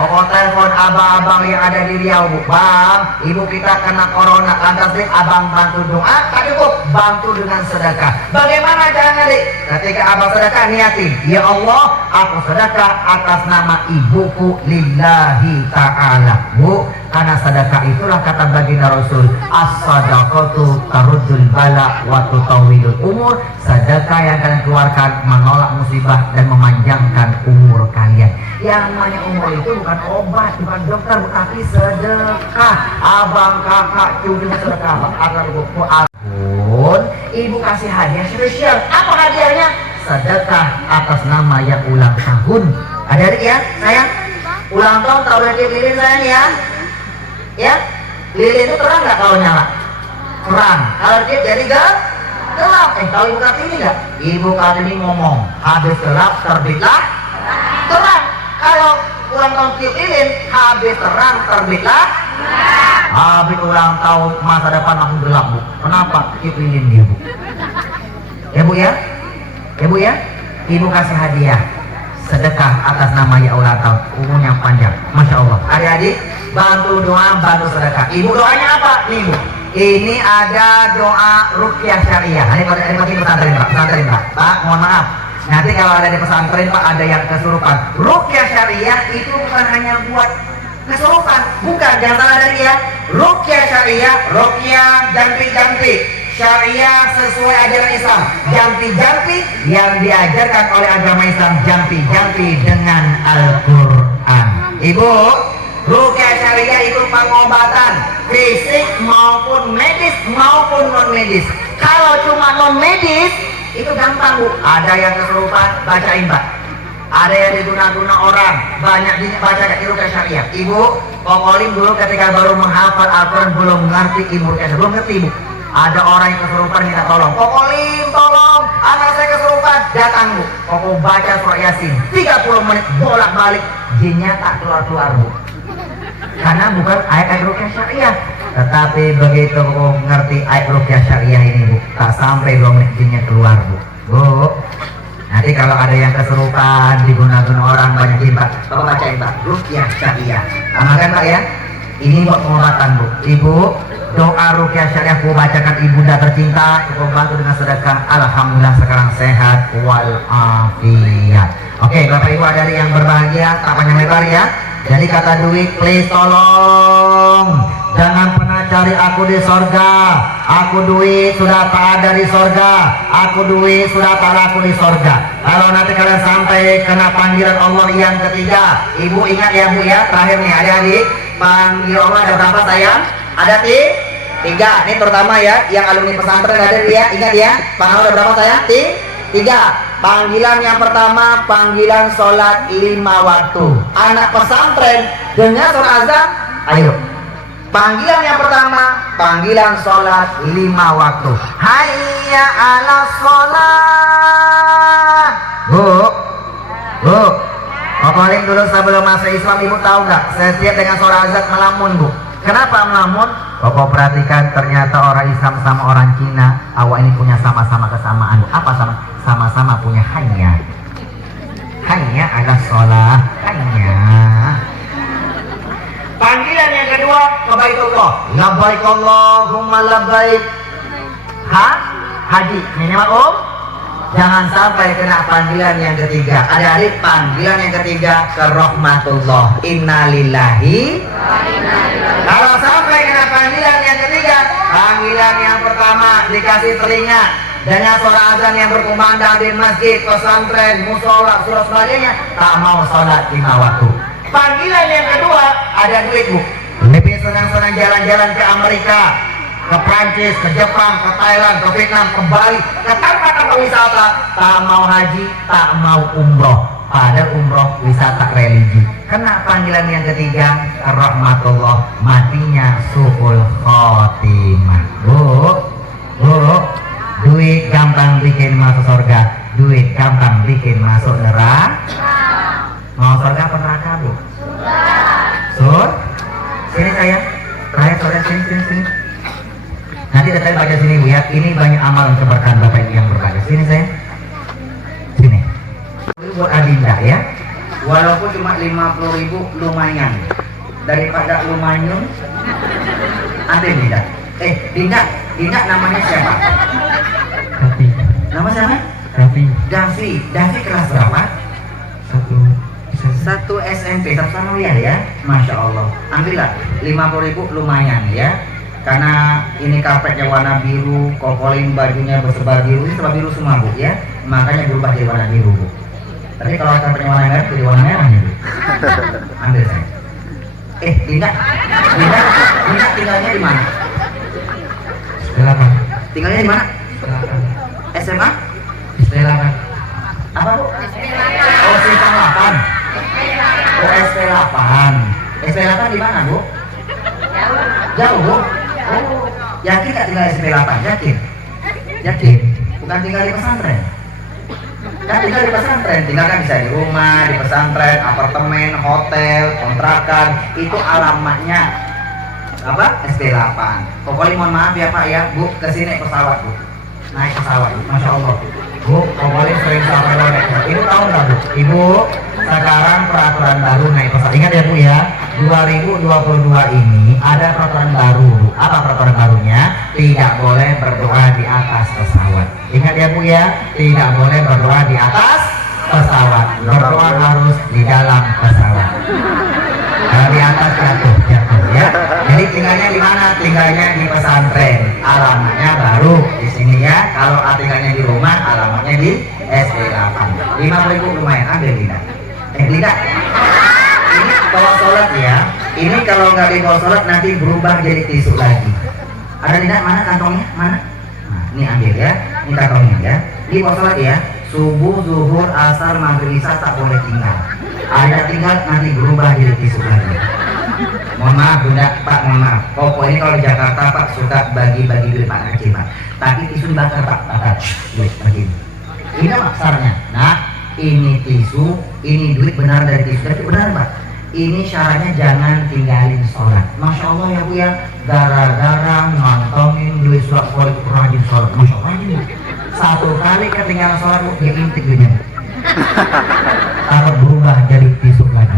Oh, telepon abang-abang yang ada di Riau, Bu. Bang, ibu kita kena corona, lantas deh abang bantu doa, tapi Bu, bantu dengan sedekah. Bagaimana caranya, Dik? Ketika abang sedekah, niatin, ya Allah, aku sedekah atas nama ibuku lillahi ta'ala. Bu, karena sedekah itulah kata baginda Rasul, as-sadaqatu taruddul bala wa tutawwilul umur. Sedekah yang kalian keluarkan menolak musibah dan memanjangkan umur kalian. Yang namanya umur itu bukan obat, bukan dokter, tapi sedekah. Abang, kakak, cucu sedekah. Agar buku pun ibu kasih hadiah spesial. Apa hadiahnya? Sedekah atas nama yang ulang tahun. Adik-adik ya, sayang, ulang tahun tahu lilin sayang ya. Ya, lilin itu terang nggak kalau nyala? Terang. Kalau dia jadi gelap. Tahu ibu Kartini nggak? Ibu Kartini ngomong, habis gelap terbitlah terang. Kalau ulang tahun tiup lilin, habis terang terbitlah. Habis ulang tahun masa depan langsung gelap, Bu. Kenapa? Tiup lilin dia, Bu. Ya, Bu ya? Ya, Bu ya? Ibu kasih hadiah sedekah atas nama ya ulang tahun, umurnya panjang, masya Allah. Adik-adik, bantu doa, bantu sedekah. Ibu doanya apa? Nih, Bu. Ini ada doa ruqyah syariah. Ini masih pesantren, Pak. Pesantren, Pak. Pak, mohon maaf. Nanti kalau ada di pesantren, Pak, ada yang kesurupan. Ruqyah syariah itu bukan hanya buat kesurupan, bukan, jangan salah dari ya. Ruqyah syariah, ruqyah jampi-jampi. Syariah sesuai ajaran Islam. Jampi-jampi yang diajarkan oleh agama Islam, jampi-jampi dengan Al-Quran. Ibu, ruqyah syariah itu pengobatan fisik maupun medis maupun non medis. Kalau cuma non medis itu gampang, Bu. Ada yang kesurupan, bacain, Pak. Ada yang diguna-guna orang, banyak dibaca ruqyah syariah. Ibu, Kokolim dulu ketika baru menghafal Al-Quran belum ngerti ilmu ruqyah, belum ngerti, Bu. Ada orang yang kesurupan minta tolong, Kokolim tolong, anak saya kesurupan. Datang, Bu, Koko baca surah Yasin 30 menit bolak-balik, jinnya tak keluar-keluar, Bu. Karena bukan ayat ruqyah syariah. Tetapi begitu Koko ngerti ayat ruqyah syariah ini, Bu, tak sampai 2 menit jinnya keluar, Bu. Bu, nanti kalau ada yang kesurupan diguna-guna orang banyak jin, Pak, Bapak bacain, Pak, ruqyah syariah. Amalkan, Pak ya. Ini buat pengobatan, Bu. Ibu, doa ruqyah syariah aku bacakan ibunda tercinta, aku bantu dengan sedekah. Alhamdulillah sekarang sehat walafiat. Oke, Bapak Ibu dari yang berbahagia, tak panjang lebar ya. Jadi kata duit, please tolong jangan pernah cari aku di sorga. Aku duit sudah tak ada di sorga. Aku duit sudah tak laku di sorga. Kalau nanti kalian sampai kena panggilan Allah yang ketiga, Ibu ingat ya, Bu ya, terakhir nih adik-adik, panggil Allah ada berapa sayang? Ada 3. Ini terutama ya, yang alumni pesantren ada ya, ingat ya, panggil ada berapa sayang? 3. Panggilan yang pertama, panggilan sholat 5 waktu. Anak pesantren dengar suara azan, ayo Panggilan yang pertama, panggilan sholat 5 waktu. Hayya ala sholat. Bu, Okolim dulu sebelum masuk Islam, ibu tahu nggak? Setiap dengan suara azan melamun, bu. Kenapa melamun? Koko perhatikan, ternyata orang Islam sama orang Cina, awak ini punya sama-sama kesamaan. Apa sama? Sama-sama punya hanya ada sholat, hanya. Panggilan yang kedua, Baitullah. Labbaik Allahumma labbaik. Haji, minimal jangan sampai kena panggilan yang ketiga. Adik-adik, panggilan yang ketiga ke rahmatullah. Innalillahi. Kalau sampai kena panggilan yang ketiga, panggilan yang pertama dikasih telinga dengan suara azan yang berkumandang di masjid, pesantren, musola, surah sebagainya, tak mau sholat 5 waktu. Panggilan yang kedua, ada duit, bu. Lebih senang-senang jalan-jalan ke Amerika, ke Prancis, ke Jepang, ke Thailand, ke Vietnam, ke Bali, ke tempat-tempat wisata. Tak mau haji, tak mau umroh. Padahal umroh wisata religi. Kena panggilan yang ketiga, rahmatullah, matinya su'ul khotimah. Bu, duit gampang bikin masuk surga, duit gampang bikin masuk neraka. Mau surga apa neraka, bu? Sini saya sore sini. Nanti detail baca sini, bu ya. Ini banyak amal untuk berkah bapak ibu yang berbahagia. Sini saya. Sini. Ini buat Adinda ya. Walaupun cuma 50.000 lumayan. Daripada lumayan. Dinda. Dinda namanya siapa? Davi. Nama siapa? Davi kelas berapa? 1 SMP, 1 sanawiyah ya. Masya Allah. Ambillah 50.000 lumayan ya. Karena ini karpetnya warna biru, kokolin bajunya bersebar biru, ini serba biru semua, bu ya. Makanya berubah jadi warna biru, bu. Tapi kalau karpetnya warna merah jadi warna merah nih, bu. Ambil saya. Dinda tinggalnya di mana? Tinggalnya di mana? SMA? Apa, bu? Oh, SP8. Oh, SP8. SP8 di mana, bu? Jauh, bu? Oh, yakin gak tinggal SP8? Yakin? Bukan tinggal di pesantren? Kan tinggal di pesantren, tinggal kan bisa di rumah, di pesantren, apartemen, hotel, kontrakan. Itu alamatnya apa? SP8. Pokoknya mohon maaf ya pak ya, bu, kesini pesawat, bu. Naik pesawat, bu. Masya Allah, bu, pokoknya sering sampai naik. Ibu tahu nggak, bu? Ibu, sekarang peraturan baru naik pesawat. Ingat ya, bu ya, 2022 ini ada peraturan baru, bu. Apa peraturan barunya? Tidak boleh berdoa di atas pesawat. Ingat ya, bu ya, tidak boleh berdoa di atas pesawat. Berdoa harus di dalam pesawat. Kalau di atas jatuh ya. Jadi tinggalnya di mana? Tinggalnya di pesantren. Alamatnya baru di sini ya. Kalau tinggalnya di rumah, alamatnya di SP8. 50.000 lumayan. Ambil Linda. Linda. Ini bawa sholat ya. Ini kalau nggak dibawa sholat nanti berubah jadi tisu lagi. Ada Linda? Mana kantongnya? Mana? Nah, ini ambil ya. Ini kantongnya ya. Ini bawa sholat ya. Subuh, zuhur, asar, maghrib, isya tak boleh tinggal. Ada tinggal nanti berubah jadi tisu lagi. Mohon maaf bunda, pak, mohon maaf. Koko ini kalau di Jakarta pak suka bagi-bagi duit pak kecil pak. Tapi tisu dibakar pak, duit begini. Ini pak sarannya. Nah, ini tisu, ini duit benar dari tisu. Jadi benar pak. Ini syaratnya jangan tinggalin sholat. Masya Allah ya bu ya, gara-gara ngantongin duit surat kulit rajin sholat. Masya Allah ini. Satu kali ketinggalan sholat bu, dia intik duitnya. Takut berubah jadi tisu lagi.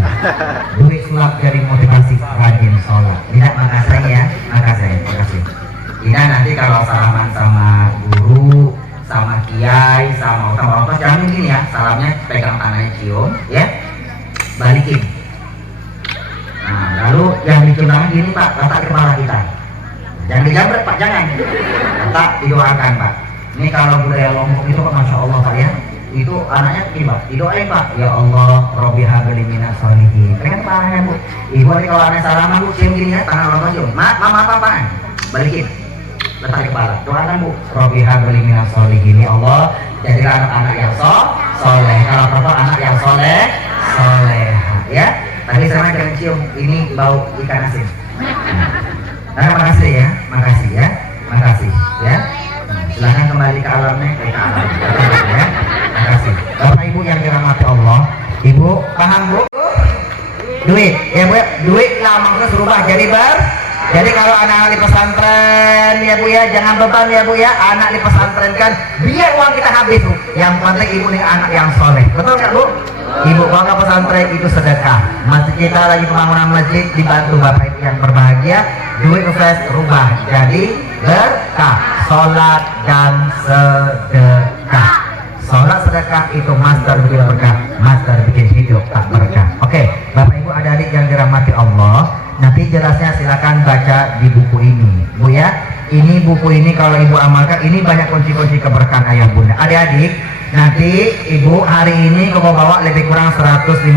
Duit sulap jadi motivasi rajin sholat. Tidak, makasih ya, makasih. Tidak, nanti kalau salaman sama guru, sama kiai, sama orang tua jangan gini ya. Salamnya pegang tangannya cium, ya, balikin. Nah, lalu yang dicium gini pak, letak di kepala kita. Jangan dijambret pak, jangan. Letak didoakan pak. Ini kalau budaya Lombok itu pak, masya Allah pak ya. Itu anaknya ini pak, didoain pak, ya Allah, Robbi habli minas sholihin. Keren kepalanya bu. Ibu ini kalau anaknya salaman bu, cium gini ya, tangan orang tua cium. Mama apa-apaan? Balikin, letak di kepala. Doakan bu, Robbi habli minas sholihin. Ya Allah, jadilah anak-anak yang soleh. Kalau perempuan anak yang soleh, ya. Tadi sama jangan cium, ini bau ikan asin. Makasih ya, makasih ya, makasih ya. Silahkan kembali ke alamnya, ke alam. Ya, makasih. Bapak Ibu yang dirahmati Allah, Ibu paham Bu? Duit, ya Bu, duit lah maksudnya berubah jadi kalau anak di pesantren ya Bu ya, jangan beban ya Bu ya, anak di pesantren kan biar uang kita habis Bu. Yang penting ibu nih anak yang soleh, betul nggak Bu? Ibu bangga pesantren itu sedekah. Masjid kita lagi pembangunan masjid, dibantu Bapak Ibu yang berbahagia, duit invest rubah jadi berkah, sholat dan sedekah. Sholat sedekah itu master bikin berkah, master bikin hidup tak berkah. Oke, Bapak Ibu adik-adik yang dirahmati Allah, nanti jelasnya silakan baca di buku ini, Bu ya. Ini buku ini kalau Ibu amalkan, ini banyak kunci-kunci keberkahan ayah bunda. Adik-adik, nanti Ibu hari ini kalau bawa lebih kurang 150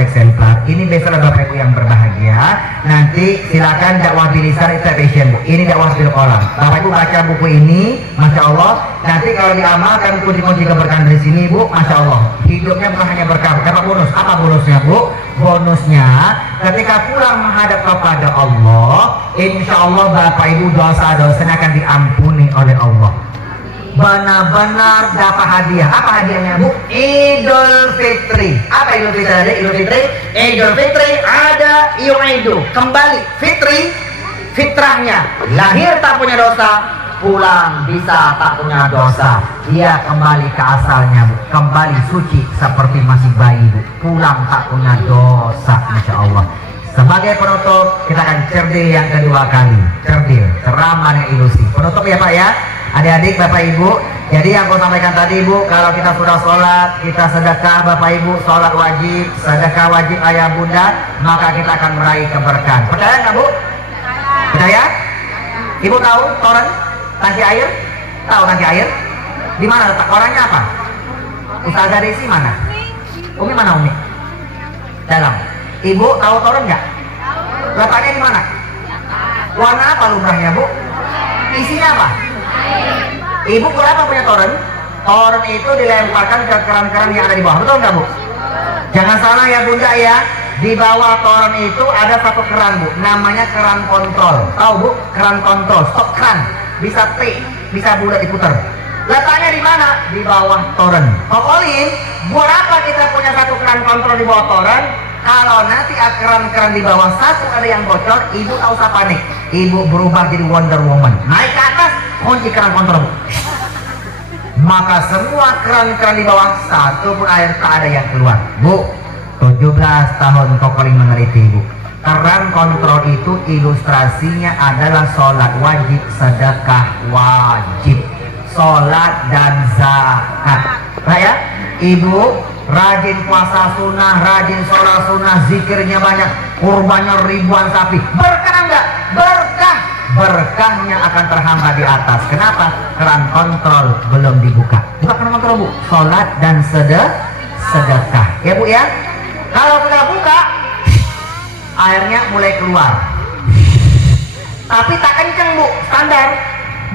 eksemplar. Ini biasalah Bapak Ibu yang berbahagia. Nanti silakan dakwah bilisan itu passion Bu. Ini dakwah bil kolam. Bapak Ibu baca buku ini, masya Allah. Nanti kalau diamalkan kunci-kunci keberkahan dari sini Bu, masya Allah. Hidupnya bukan hanya berkah. Dapat bonus. Apa bonusnya Bu? Bonusnya ketika pulang menghadap kepada Allah, insya Allah Bapak Ibu dosa-dosanya akan diampuni oleh Allah. Benar-benar dapat hadiah. Apa hadiahnya Bu? Idul Fitri. Apa Idul Fitri? Ada Idul Fitri? Idul Fitri ada Idu. Kembali Fitri, fitrahnya lahir tak punya dosa, pulang bisa tak punya dosa. Dia kembali ke asalnya Bu, kembali suci seperti masih bayi Bu, pulang tak punya dosa, masya Allah. Sebagai penutup kita akan cerdik yang kedua kali, cerdik ceramah yang ilusi. Penutup ya Pak ya, adik-adik Bapak Ibu. Jadi yang aku sampaikan tadi Bu, kalau kita sudah sholat, kita sedekah Bapak Ibu, sholat wajib, sedekah wajib ayah bunda, maka kita akan meraih keberkahan. Percaya nggak Bu? Percaya? Ibu tahu toren tangki air? Tahu tangki air? Di mana letak orangnya apa? Ustazah Desi mana? Umi mana Umi? Dalam. Ibu tahu toren nggak? Letaknya di mana? Warna apa lumrahnya Bu? Isinya apa? Ibu berapa punya toren? Toren itu dilemparkan ke keran-keran yang ada di bawah, betul nggak Bu? Jangan salah ya bunda ya. Di bawah toren itu ada satu keran Bu, namanya keran kontrol. Tahu Bu? Keran kontrol, stop keran. Bisa T, bisa bulat diputar. Letaknya di mana? Di bawah toren. Kokolin, buat apa kita punya satu keran kontrol di bawah toren? Kalau nanti keran-keran di bawah satu ada yang bocor, ibu tak usah panik. Ibu berubah jadi Wonder Woman. Naik ke atas, kunci keran kontrol Bu. Maka semua keran-keran di bawah satu pun air tak ada yang keluar. Bu, 17 tahun Kokolin meneliti Bu. Keran kontrol itu ilustrasinya adalah sholat wajib, sedekah wajib, sholat dan zakat. Nah ya, ibu rajin puasa sunnah, rajin sholat sunnah, zikirnya banyak, kurbannya ribuan sapi. Berkah enggak? Berkah. Berkahnya akan terhambat di atas. Kenapa? Keran kontrol belum dibuka. Buka keran kontrol Bu, sholat dan sedekah. Ya Bu ya. Kalau sudah buka, airnya mulai keluar, tapi tak kenceng Bu, standar.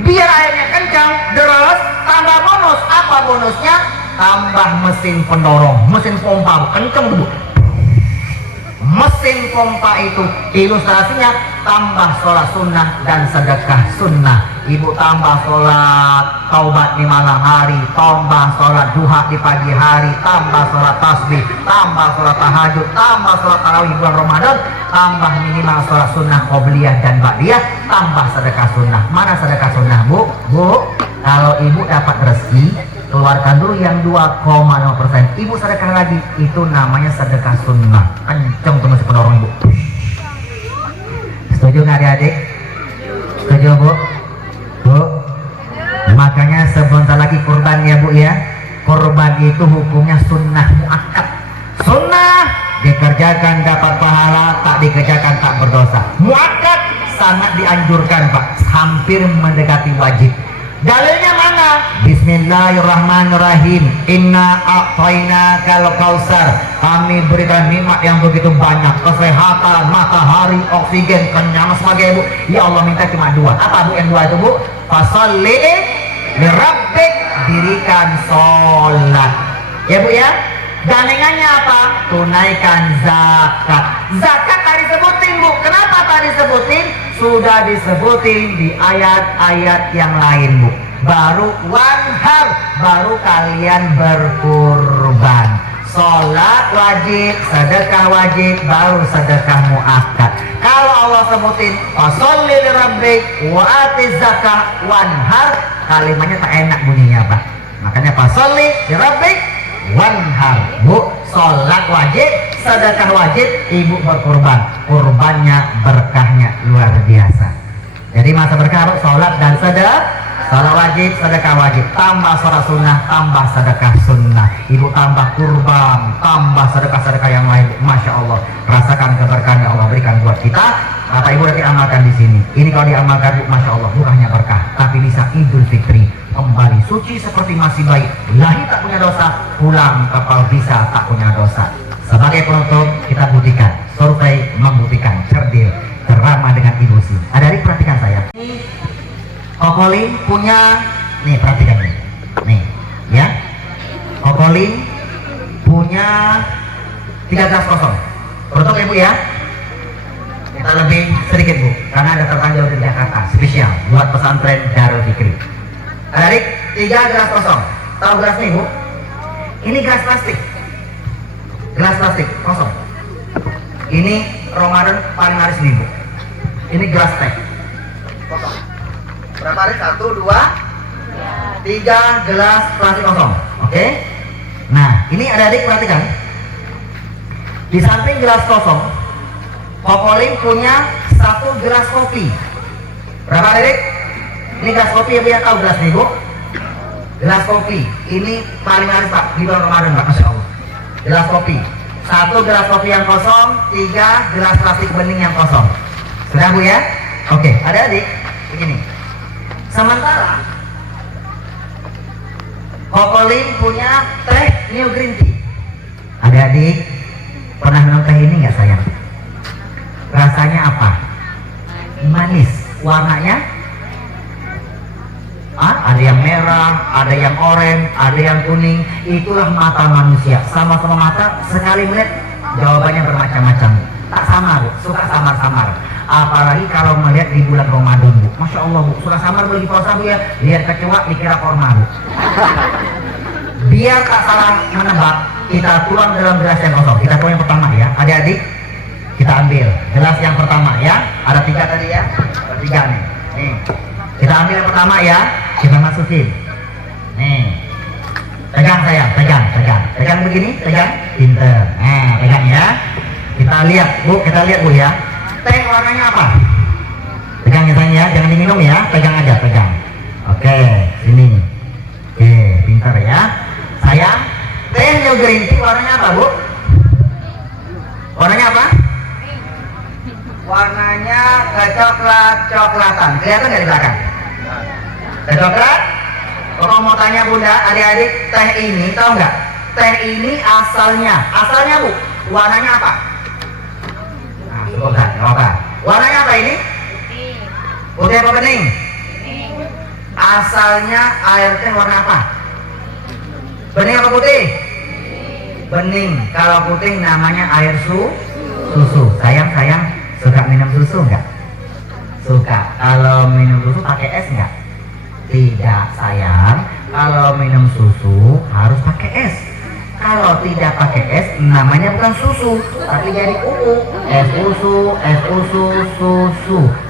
Biar airnya kencang, deras, tambah bonus. Apa bonusnya? Tambah mesin pendorong, mesin pompa Bu, kenceng Bu. Mesin pompa itu ilustrasinya tambah sholat sunnah dan sedekah sunnah. Ibu tambah sholat taubat di malam hari, tambah sholat duha di pagi hari, tambah sholat tasbih, tambah sholat tahajud, tambah sholat tarawih bulan Ramadan, tambah minimal sholat sunnah qobliyah dan ba'diyah, tambah sedekah sunnah. Mana sedekah sunnah Bu? Bu, kalau ibu dapat rezeki, keluarkan dulu yang 2,5%. Ibu sedekah lagi, itu namanya sedekah sunnah. Kenceng tuh masih pendorong Bu. Setuju nggak adik-adik? Setuju Bu? Bu, makanya sebentar lagi kurban ya Bu ya. Kurban itu hukumnya sunnah muakkad. Sunnah dikerjakan dapat pahala, tak dikerjakan tak berdosa. Muakkad sangat dianjurkan Pak, hampir mendekati wajib. Dalilnya mana? Bismillahirrahmanirrahim. Inna a'tayna kal kausar. Kami berikan nikmat yang begitu banyak, kesehatan, matahari, oksigen, kenyang sebagainya Bu. Ya Allah minta cuma dua. Apa Bu yang dua itu Bu? Fasalli lirabbik, dirikan sholat. Ya Bu ya. Gandengannya apa? Tunaikan zakat. Zakat tadi sebutin Bu. Kenapa tadi sebutin? sudah disebutin di ayat-ayat yang lain, Bu. Baru wanhar, baru kalian berkurban. Sholat wajib, sedekah wajib, baru sedekah muakkad. Kalau Allah sebutin fasholli lirabbik wa atiz zakah wanhar, kalimatnya tak enak bunyinya, Pak. Makanya fasholli lirabbik wanhar, Bu. Sholat wajib, sedekah wajib, ibu berkurban. Kurbannya berkahnya luar biasa. Jadi masa berkah, sholat dan sedekah. Sholat wajib, sedekah wajib, tambah sholat sunnah, tambah sedekah sunnah. Ibu tambah kurban, tambah sedekah-sedekah yang lain. Masya Allah, rasakan keberkahan yang Allah berikan buat kita. Kata ibu nanti amalkan di sini. Ini kalau diamalkan, Bu, Masya Allah, bukan hanya berkah, tapi bisa Idul Fitri, kembali suci seperti masih bayi, lahir tak punya dosa, pulang kapal bisa tak punya dosa. Sebagai penutup, kita buktikan, survei membuktikan, cerdik, teramah dengan ilusi. Ada adik perhatikan saya. Kokolin punya, nih perhatikan nih, ya. Kokolin punya 3 gelas kosong. Untuk ibu ya. Kita lebih sedikit, Bu, karena ada tertanjau dari Jakarta, spesial buat pesantren Darul Fikri. Adik, 3 gelas kosong. Tahu gelas nih, Bu? Ini gelas plastik. Gelas plastik kosong. Ini Ramadan paling laris nih, Bu. Ini gelas teh kosong. Berapa hari? 1, 2, 3 gelas plastik kosong. Oke? Nah, ini adik-adik perhatikan. Di samping gelas kosong, Kokolin punya 1 gelas kopi. Berapa adik? Ini gelas kopi, ya, tahu gelas nih, Bu? Gelas kopi. Ini paling laris, Pak, di bulan Ramadan, Pak. Masya Allah. Gelas kopi. 1 gelas kopi yang kosong, 3 gelas plastik bening yang kosong. Sudah, Bu, ya? Oke, adik-adik, begini. Sementara Kokolin punya teh New Green Tea. Adik-adik pernah minum teh ini nggak, sayang? Rasanya apa? Manis. Warnanya? Ada yang merah, ada yang oranye, ada yang kuning. Itulah mata manusia. Sama-sama mata, sekali melihat jawabannya bermacam-macam. Tak sama, Bu. Suka samar-samar. Apalagi kalau melihat di bulan Ramadan, Bu. Masya Allah, Bu. Suka samar beli puasa, Bu, ya. Lihat kecewa, dikira korma, Bu. Biar tak salah menebak, kita tuang dalam gelas yang kosong. Kita tuang yang pertama, ya. Adik-adik, kita ambil gelas yang pertama, ya. Ada 3 tadi, ya. Ada 3 nih. Nih. Kita ambil yang pertama, ya. Kita masukin. Nih. Pegang, sayang. Pegang begini, pegang. Pinter. Nah, pegang, ya. Kita lihat, Bu. Bu, ya. Teh warnanya apa? Pegang ya, sayang, ya. Jangan diminum, ya. Pegang aja, pegang. Oke, sini. Oke, pintar, ya. Sayang, teh New Green Tea warnanya apa, Bu? Warnanya apa? Warnanya coklat-coklatan. Kelihatan nggak di belakang? Coklat? Kalau mau tanya Bunda, adik-adik, teh ini tahu nggak? Teh ini asalnya, Bu, warnanya apa? Nah, cukup kan? Oke. Warnanya apa ini? Putih apa bening? Asalnya air teh warna apa? Bening apa putih? Bening. Kalau putih namanya air susu. Sayang, suka minum susu nggak? Suka. Kalau minum susu pakai es nggak? Tidak, sayang. Kalau minum susu harus pakai es. Kalau tidak pakai es, namanya bukan susu, tapi jadi es susu.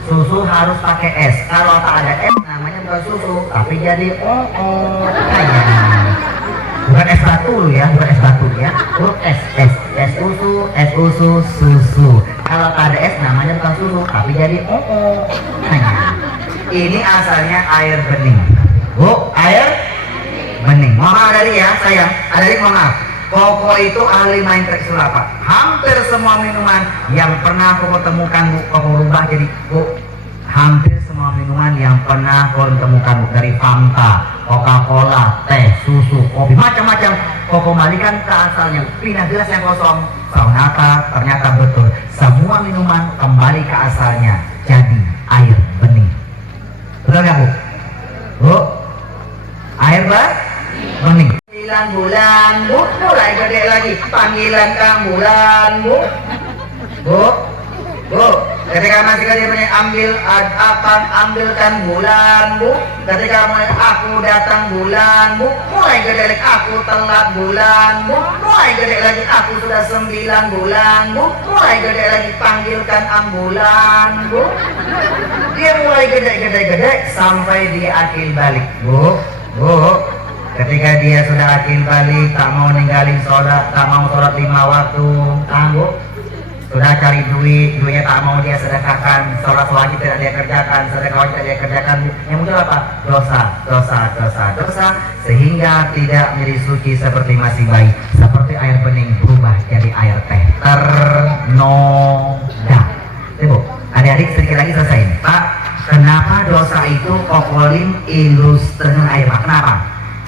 Susu harus pakai es. Kalau tak ada es, namanya bukan susu, tapi jadi bukan es batu, ya, bukan es batu, ya. Es susu. Kalau tak ada es, namanya bukan susu, tapi jadi Ini asalnya air bening, Bu, air bening. Mohon maaf dari, ya, sayang. Adik mohon maaf. Koko itu ahli main trik sulap, Pak. Hampir semua minuman yang pernah Koko temukan, Bu, Koko rubah jadi, Bu. Hampir semua minuman yang pernah Koko temukan, Bu, dari Fanta, Coca-Cola, teh, susu, kopi, macam-macam, Koko kembalikan ke asalnya. Pindah gelas yang kosong. Ternyata betul. Semua minuman kembali ke asalnya, jadi air bening. Betul nggak, Bu? Bu, air bening. Panggilan bulan, Bu, mulai gede lagi. Panggilan Kang Bulan, Bu. Ketika masih kecil punya akan ambilkan bulan bu. Ketika mulai aku datang bulan bu, mulai gede lagi aku telat bulan bu, mulai gede lagi aku sudah 9 bulan bu, mulai gede lagi panggilkan ambulan bu. Dia mulai gede sampai dia akil balik bu. Ketika dia sudah akil balik, tak mau ninggalin sholat, tak mau sholat 5 waktu, bu. Sudah cari duitnya tak mau dia sedekahkan, sholat wajib tidak dia kerjakan, sedekah wajib tidak dia kerjakan. Yang muncul apa? Dosa, sehingga tidak menjadi suci seperti masih bayi, seperti air bening berubah jadi air teh ternoda. Ibu, adik-adik sedikit lagi selesai. Pak, kenapa dosa itu kokolin ilus dengan air? Pak, kenapa?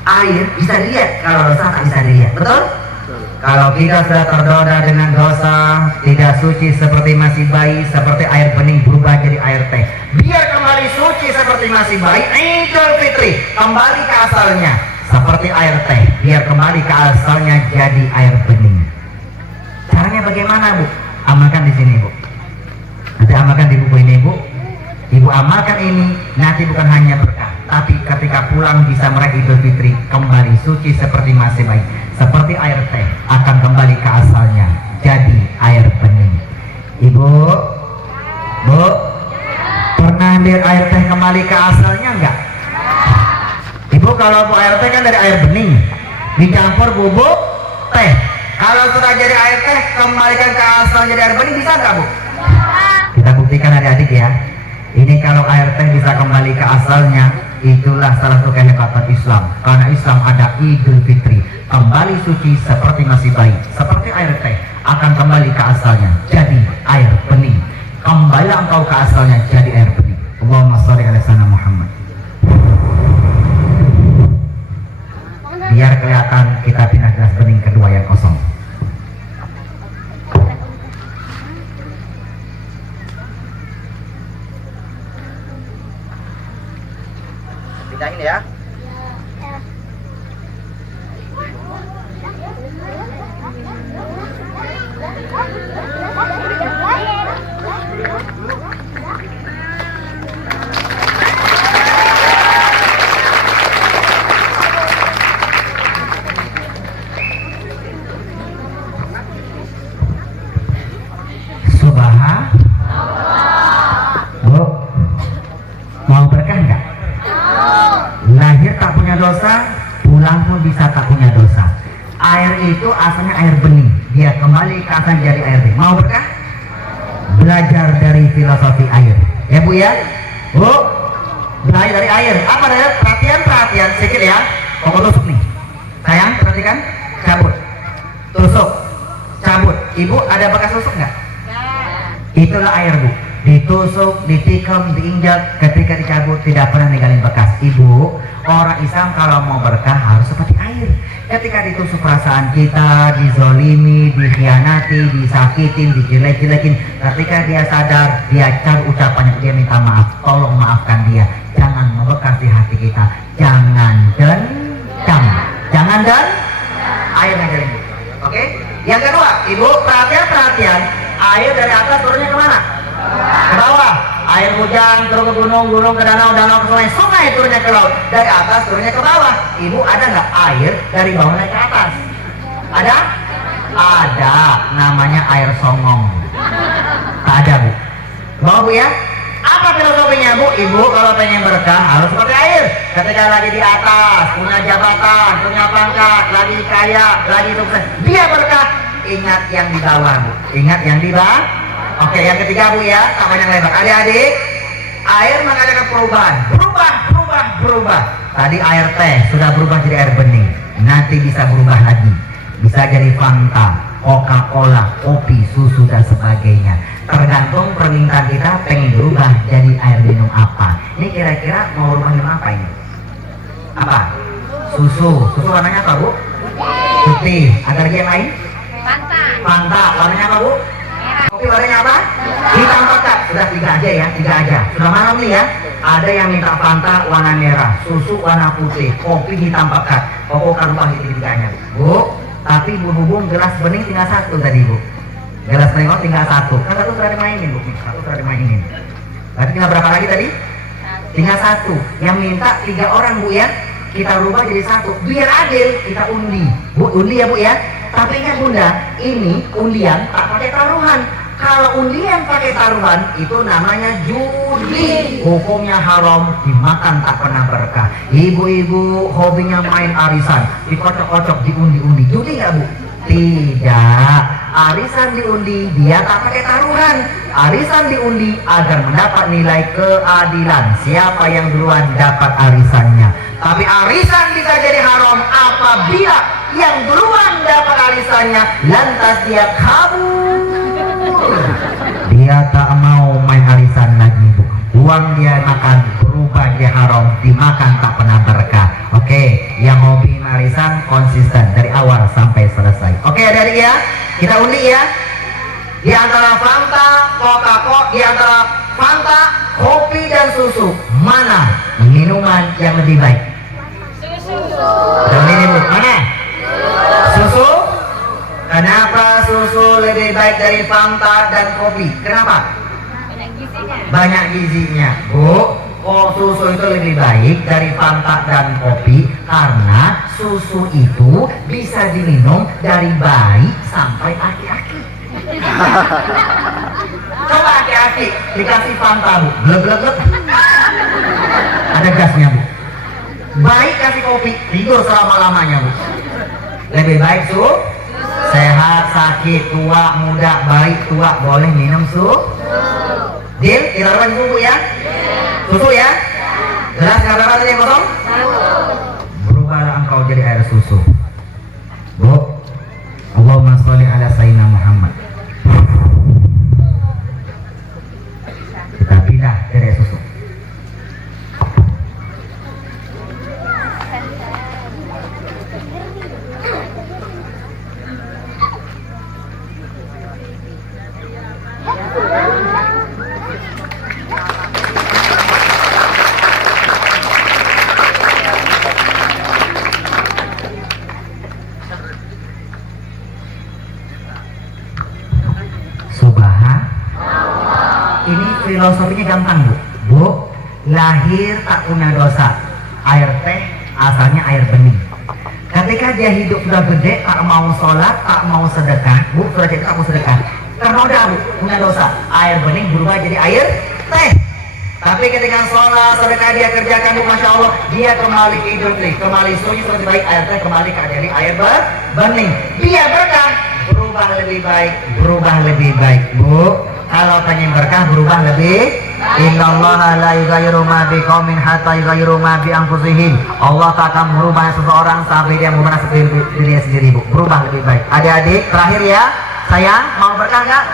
Air bisa dilihat, kalau dosa tak bisa dilihat, betul? Kalau kita sudah ternoda dengan dosa, tidak suci seperti masih bayi, seperti air bening berubah jadi air teh. Biar kembali suci seperti masih bayi, Idul Fitri kembali ke asalnya seperti air teh. Biar kembali ke asalnya jadi air bening. Caranya bagaimana bu? Amalkan di sini bu. Nanti amalkan di buku ini bu. Ibu amalkan ini, nanti bukan hanya berkah, tapi ketika pulang bisa meraih Idul Fitri kembali suci seperti masih bayi, seperti air teh akan kembali ke asalnya jadi air bening. Ibu, bu, pernah ambil air teh kembali ke asalnya enggak? Ibu, kalau bu air teh kan dari air bening dicampur bubuk teh. Kalau sudah jadi air teh kembalikan ke asal jadi air bening, bisa enggak bu? Kita buktikan adik-adik ya. Ini kalau air teh bisa kembali ke asalnya, itulah salah satu kehebatan Islam. Karena Islam ada Idul Fitri, kembali suci seperti masih bayi, seperti air teh akan kembali ke asalnya jadi air bening. Kembalilah engkau ke asalnya jadi air bening. Allahumma sholli ala sayyidina Muhammad. Biar kelihatan kita pindah gelas bening kedua yang kosong. Pindahin ya. Bu, mau berkah enggak? Lahir tak punya dosa, pulang pun bisa tak punya dosa. Air itu asalnya air bening, dia kembali ke asalnya jadi air bening. Mau berkah? Belajar dari filosofi air, ya bu ya. Bu, belajar dari air. Apa dari perhatian sedikit ya. Pokok tusuk nih, sayang perhatikan. Cabut, tusuk, cabut. Ibu ada bekas tusuk nggak? Itulah air bu. Ditusuk, ditikam, diinjak, ketika dicabut tidak pernah ninggalin bekas. Ibu, orang Islam kalau mau berkah harus seperti air. Ketika ditusuk perasaan kita, dizolimi, dikhianati, disakitin, dijelek-jelekin, ketika dia sadar, dia cari ucapannya, dia minta maaf, tolong maafkan dia. Jangan membekas di hati kita. Jangan dendam. Jangan air ngajarin. Oke? Yang kedua, ibu perhatian. Air dari atas turunnya kemana? Ke bawah. Air hujan turun ke gunung ke danau ke sungai turunnya ke laut. Dari atas turunnya ke bawah. Ibu ada nggak air dari bawah naik ke atas? Ada? Ada. Namanya air songong. Tak ada bu. Bawa bu ya. Apa filosofinya bu? Ibu kalau pengen berkah harus seperti air. Ketika lagi di atas, punya jabatan, punya pangkat, lagi kaya, lagi sukses, dia berkah. Ingat yang di bawah bu. Ingat yang di bawah. Oke, yang ketiga bu ya, sama yang lebar. Adik-adik, air mengadakan perubahan. Berubah. Tadi air teh sudah berubah jadi air bening. Nanti bisa berubah lagi. Bisa jadi Fanta, Coca-Cola, kopi, susu dan sebagainya. Tergantung permintaan kita pengen berubah jadi air minum apa. Ini kira-kira mau berubah minum apa ini? Apa? Susu warnanya apa bu? Putih. Ada lagi yang lain? Fanta. Warnanya apa bu? Kopi warnanya apa? Hitam pekat. Sudah tiga aja. Sudah malam nih ya. Ada yang minta Fanta warna merah, susu warna putih, kopi hitam pekat. Pokoknya rubah di tiganya bu. Tapi berhubung gelas bening tinggal satu tadi bu. Gelas menengok tinggal satu. Kan satu sudah dimainin Bu. Satu sudah dimainin. Berarti tinggal berapa lagi tadi? Tinggal satu. Yang minta 3 orang Bu ya. Kita rubah jadi satu. Biar adil kita undi. Bu, undi ya Bu ya. Tapi ingat Bunda, ini undian tak pakai taruhan. Kalau undian pakai taruhan itu namanya judi. Hukumnya haram, dimakan tak pernah berkah. Ibu-ibu hobinya main arisan, dikocok-kocok, diundi-undi. Judi nggak Bu? Tidak. Arisan diundi, dia tak pakai taruhan. Arisan diundi agar mendapat nilai keadilan. Siapa yang duluan dapat arisannya. Tapi arisan bisa jadi haram apabila yang duluan dapat arisannya lantas dia kabur. Dia tak mau main arisan lagi Bu. Uang dia makan berubah dia haram, dimakan tak pernah berkah. Oke, yang hobi arisan konsisten dari awal sampai selesai. Oke adik-adik ya, kita undi ya. Di antara Fanta, Coca-Cola, di antara Fanta, kopi dan susu, mana minuman yang lebih baik? Susu. Ini Bu, mana? Susu. Kenapa susu lebih baik dari Fanta dan kopi? Kenapa? Banyak gizinya. Bu, susu itu lebih baik dari Fanta dan kopi karena susu itu bisa diminum dari bayi sampai aki-aki. Coba aki-aki dikasih Fanta Bu, blek-blek. Ada gasnya Bu. Bayi kasih kopi, tidur selama-lamanya Bu. Lebih baik sehat, sakit, tua, muda, baik, tua boleh minum susu. Deal, kita lakukan Bu ya. Susu ya. Jelas nggak berapa tadi yang kosong? Berubahlah engkau jadi air susu. Bu, Allahumma sholli ala sayyidina Muhammad. Kita pindah dari air susu. Ini filosofinya gampang Bu. Bu, lahir tak punya dosa. Air teh asalnya air bening. Ketika dia hidup sudah gede, tak mau sholat, tak mau sedekah. Bu, sudah jadi tak mau sedekah. Ternoda Bu, punya dosa. Air bening berubah jadi air teh. Tapi ketika sholat, sedekah dia kerjakan Bu, Masya Allah, dia kembali ke hidup, kembali sunyi seperti baik. Air teh kembali ke jadi air bening. Dia berkah, berubah lebih baik, berubah lebih baik Bu. Kalau pengen berkah berubah lebih. Innallaha la yughayyiru ma biqaumin hatta yughayyiru ma bi anfusihim. Allah tak akan merubah seseorang sampai dia merubah dirinya sendiri Bu. Berubah lebih baik. Adik-adik terakhir ya, sayang mau berkah nggak?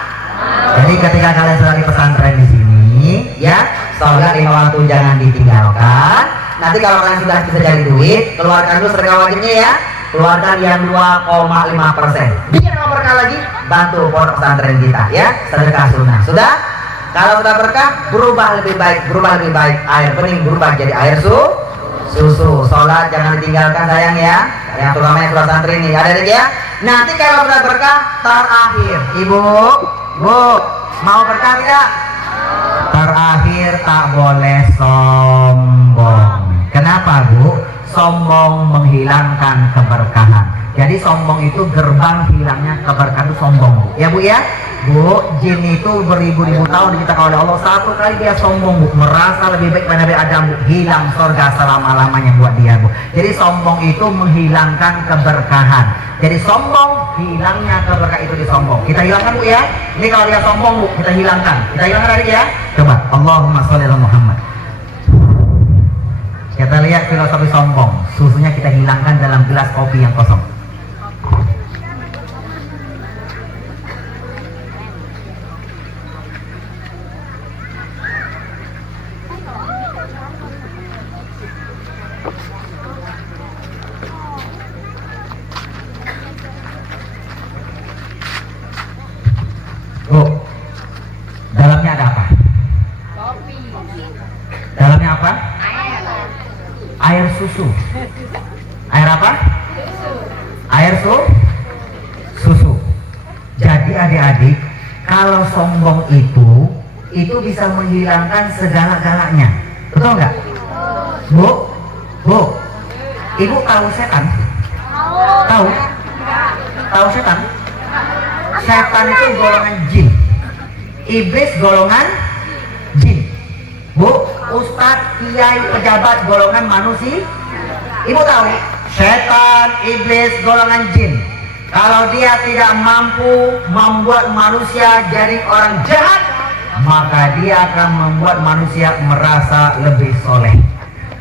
Jadi ketika kalian sudah di pesantren di sini, ya sholat 5 waktu jangan ditinggalkan. Nanti kalau kalian sudah bisa cari duit, keluarkan dulu sedekah wajibnya ya. Keluarkan yang 2,5%. Bikin mau berkah lagi, bantu pondok pesantren kita ya, sedekah sunnah. Sudah? Kalau sudah berkah, berubah lebih baik, berubah lebih baik. Air bening berubah jadi air susu. Sholat jangan ditinggalkan sayang ya. Yang terutama yang keluar santri ini, ada lagi ya. Nanti kalau sudah berkah, terakhir, ibu, Bu, mau berkah tidak? Terakhir tak boleh sombong. Kenapa Bu? Sombong menghilangkan keberkahan. Jadi sombong itu gerbang hilangnya keberkahan itu sombong Bu. Ya Bu ya. Bu, jin itu beribu-ribu tahun diciptakan oleh Allah. Satu kali dia sombong Bu, merasa lebih baik pada Nabi Adam Bu, hilang surga selama-lamanya buat dia Bu. Jadi sombong itu menghilangkan keberkahan. Jadi sombong, hilangnya keberkahan itu disombong. Kita hilangkan Bu ya. Ini kalau dia sombong Bu, kita hilangkan. Kita hilangkan adik ya. Coba, Allahumma sholli ala Muhammad. Kita lihat filosofi sombong. Susunya kita hilangkan dalam gelas kopi yang kosong. Bu, dalamnya ada apa? Kopi. Dalamnya apa? Air. Air susu. Air apa? Susu. Air susu. Jadi adik-adik, sombong itu bisa menghilangkan segala-galanya. Betul nggak? Bu, ibu tahu setan? Tahu? Tahu setan? Setan itu golongan jin. Iblis golongan jin. Bu, ustadz, kiai, pejabat golongan manusia. Ibu tahu? Setan, iblis golongan jin. Kalau dia tidak mampu membuat manusia jadi orang jahat, maka dia akan membuat manusia merasa lebih soleh,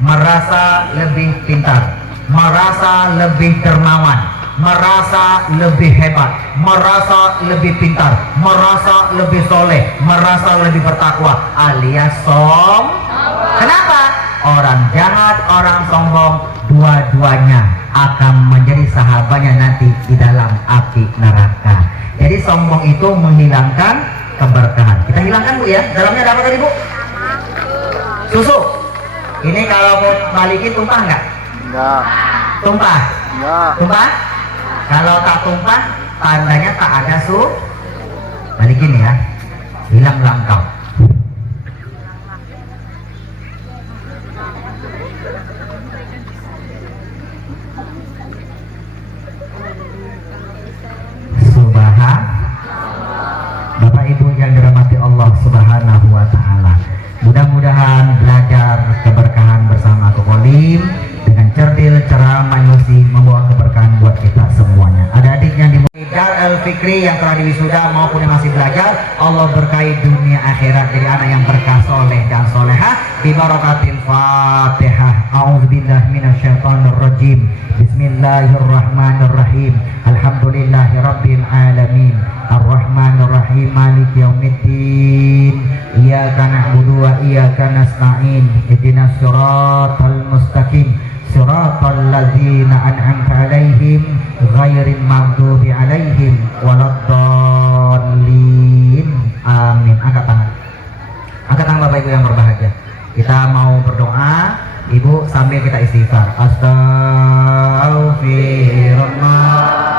merasa lebih pintar, merasa lebih dermawan, merasa lebih hebat, merasa lebih pintar, merasa lebih soleh, merasa lebih bertakwa, alias Kenapa? Orang jahat, orang sombong, dua-duanya akan menjadi sahabatnya nanti di dalam api neraka. Jadi sombong itu menghilangkan keberkahan. Kita hilangkan Bu ya. Dalamnya ada apa tadi Bu? Susu. Ini kalau mau balikin tumpah nggak? Enggak. Tumpah? Enggak. Tumpah? Kalau tak tumpah, tandanya tak ada balikin ya. Hilang langkau. Bapak Ibu yang dirahmati Allah Subhanahu wa taala. Mudah-mudahan belajar keberkahan bersama Kokolim dengan cerdil, ceramah, emosi membawa keberkahan buat kita semuanya. Adik-adik yang dimulai Dar Al-Fikri yang telah diwisuda maupun yang masih belajar, Allah berkahi dunia akhirat jadi anak yang berkah soleh dan solehah. Bi barakatil Fatihah. A'udzubillahi minasyaitonirrajim. Bismillahirrahmanirrahim. Alhamdulillahirabbil alamin. Ar-Rahmanir-Rahim. Maliki yaumiddin. Iyyaka na'budu wa iyyaka nasta'in. Ihdinas siratal mustaqim. Siratal ladzina an'amta 'alaihim ghairil maghdubi 'alaihim waladdallin. Amin. Angkat tangan. Angkat tangan Bapak Ibu yang berbahagia. Kita mau berdoa, Ibu sambil kita istighfar. Astaghfirullah.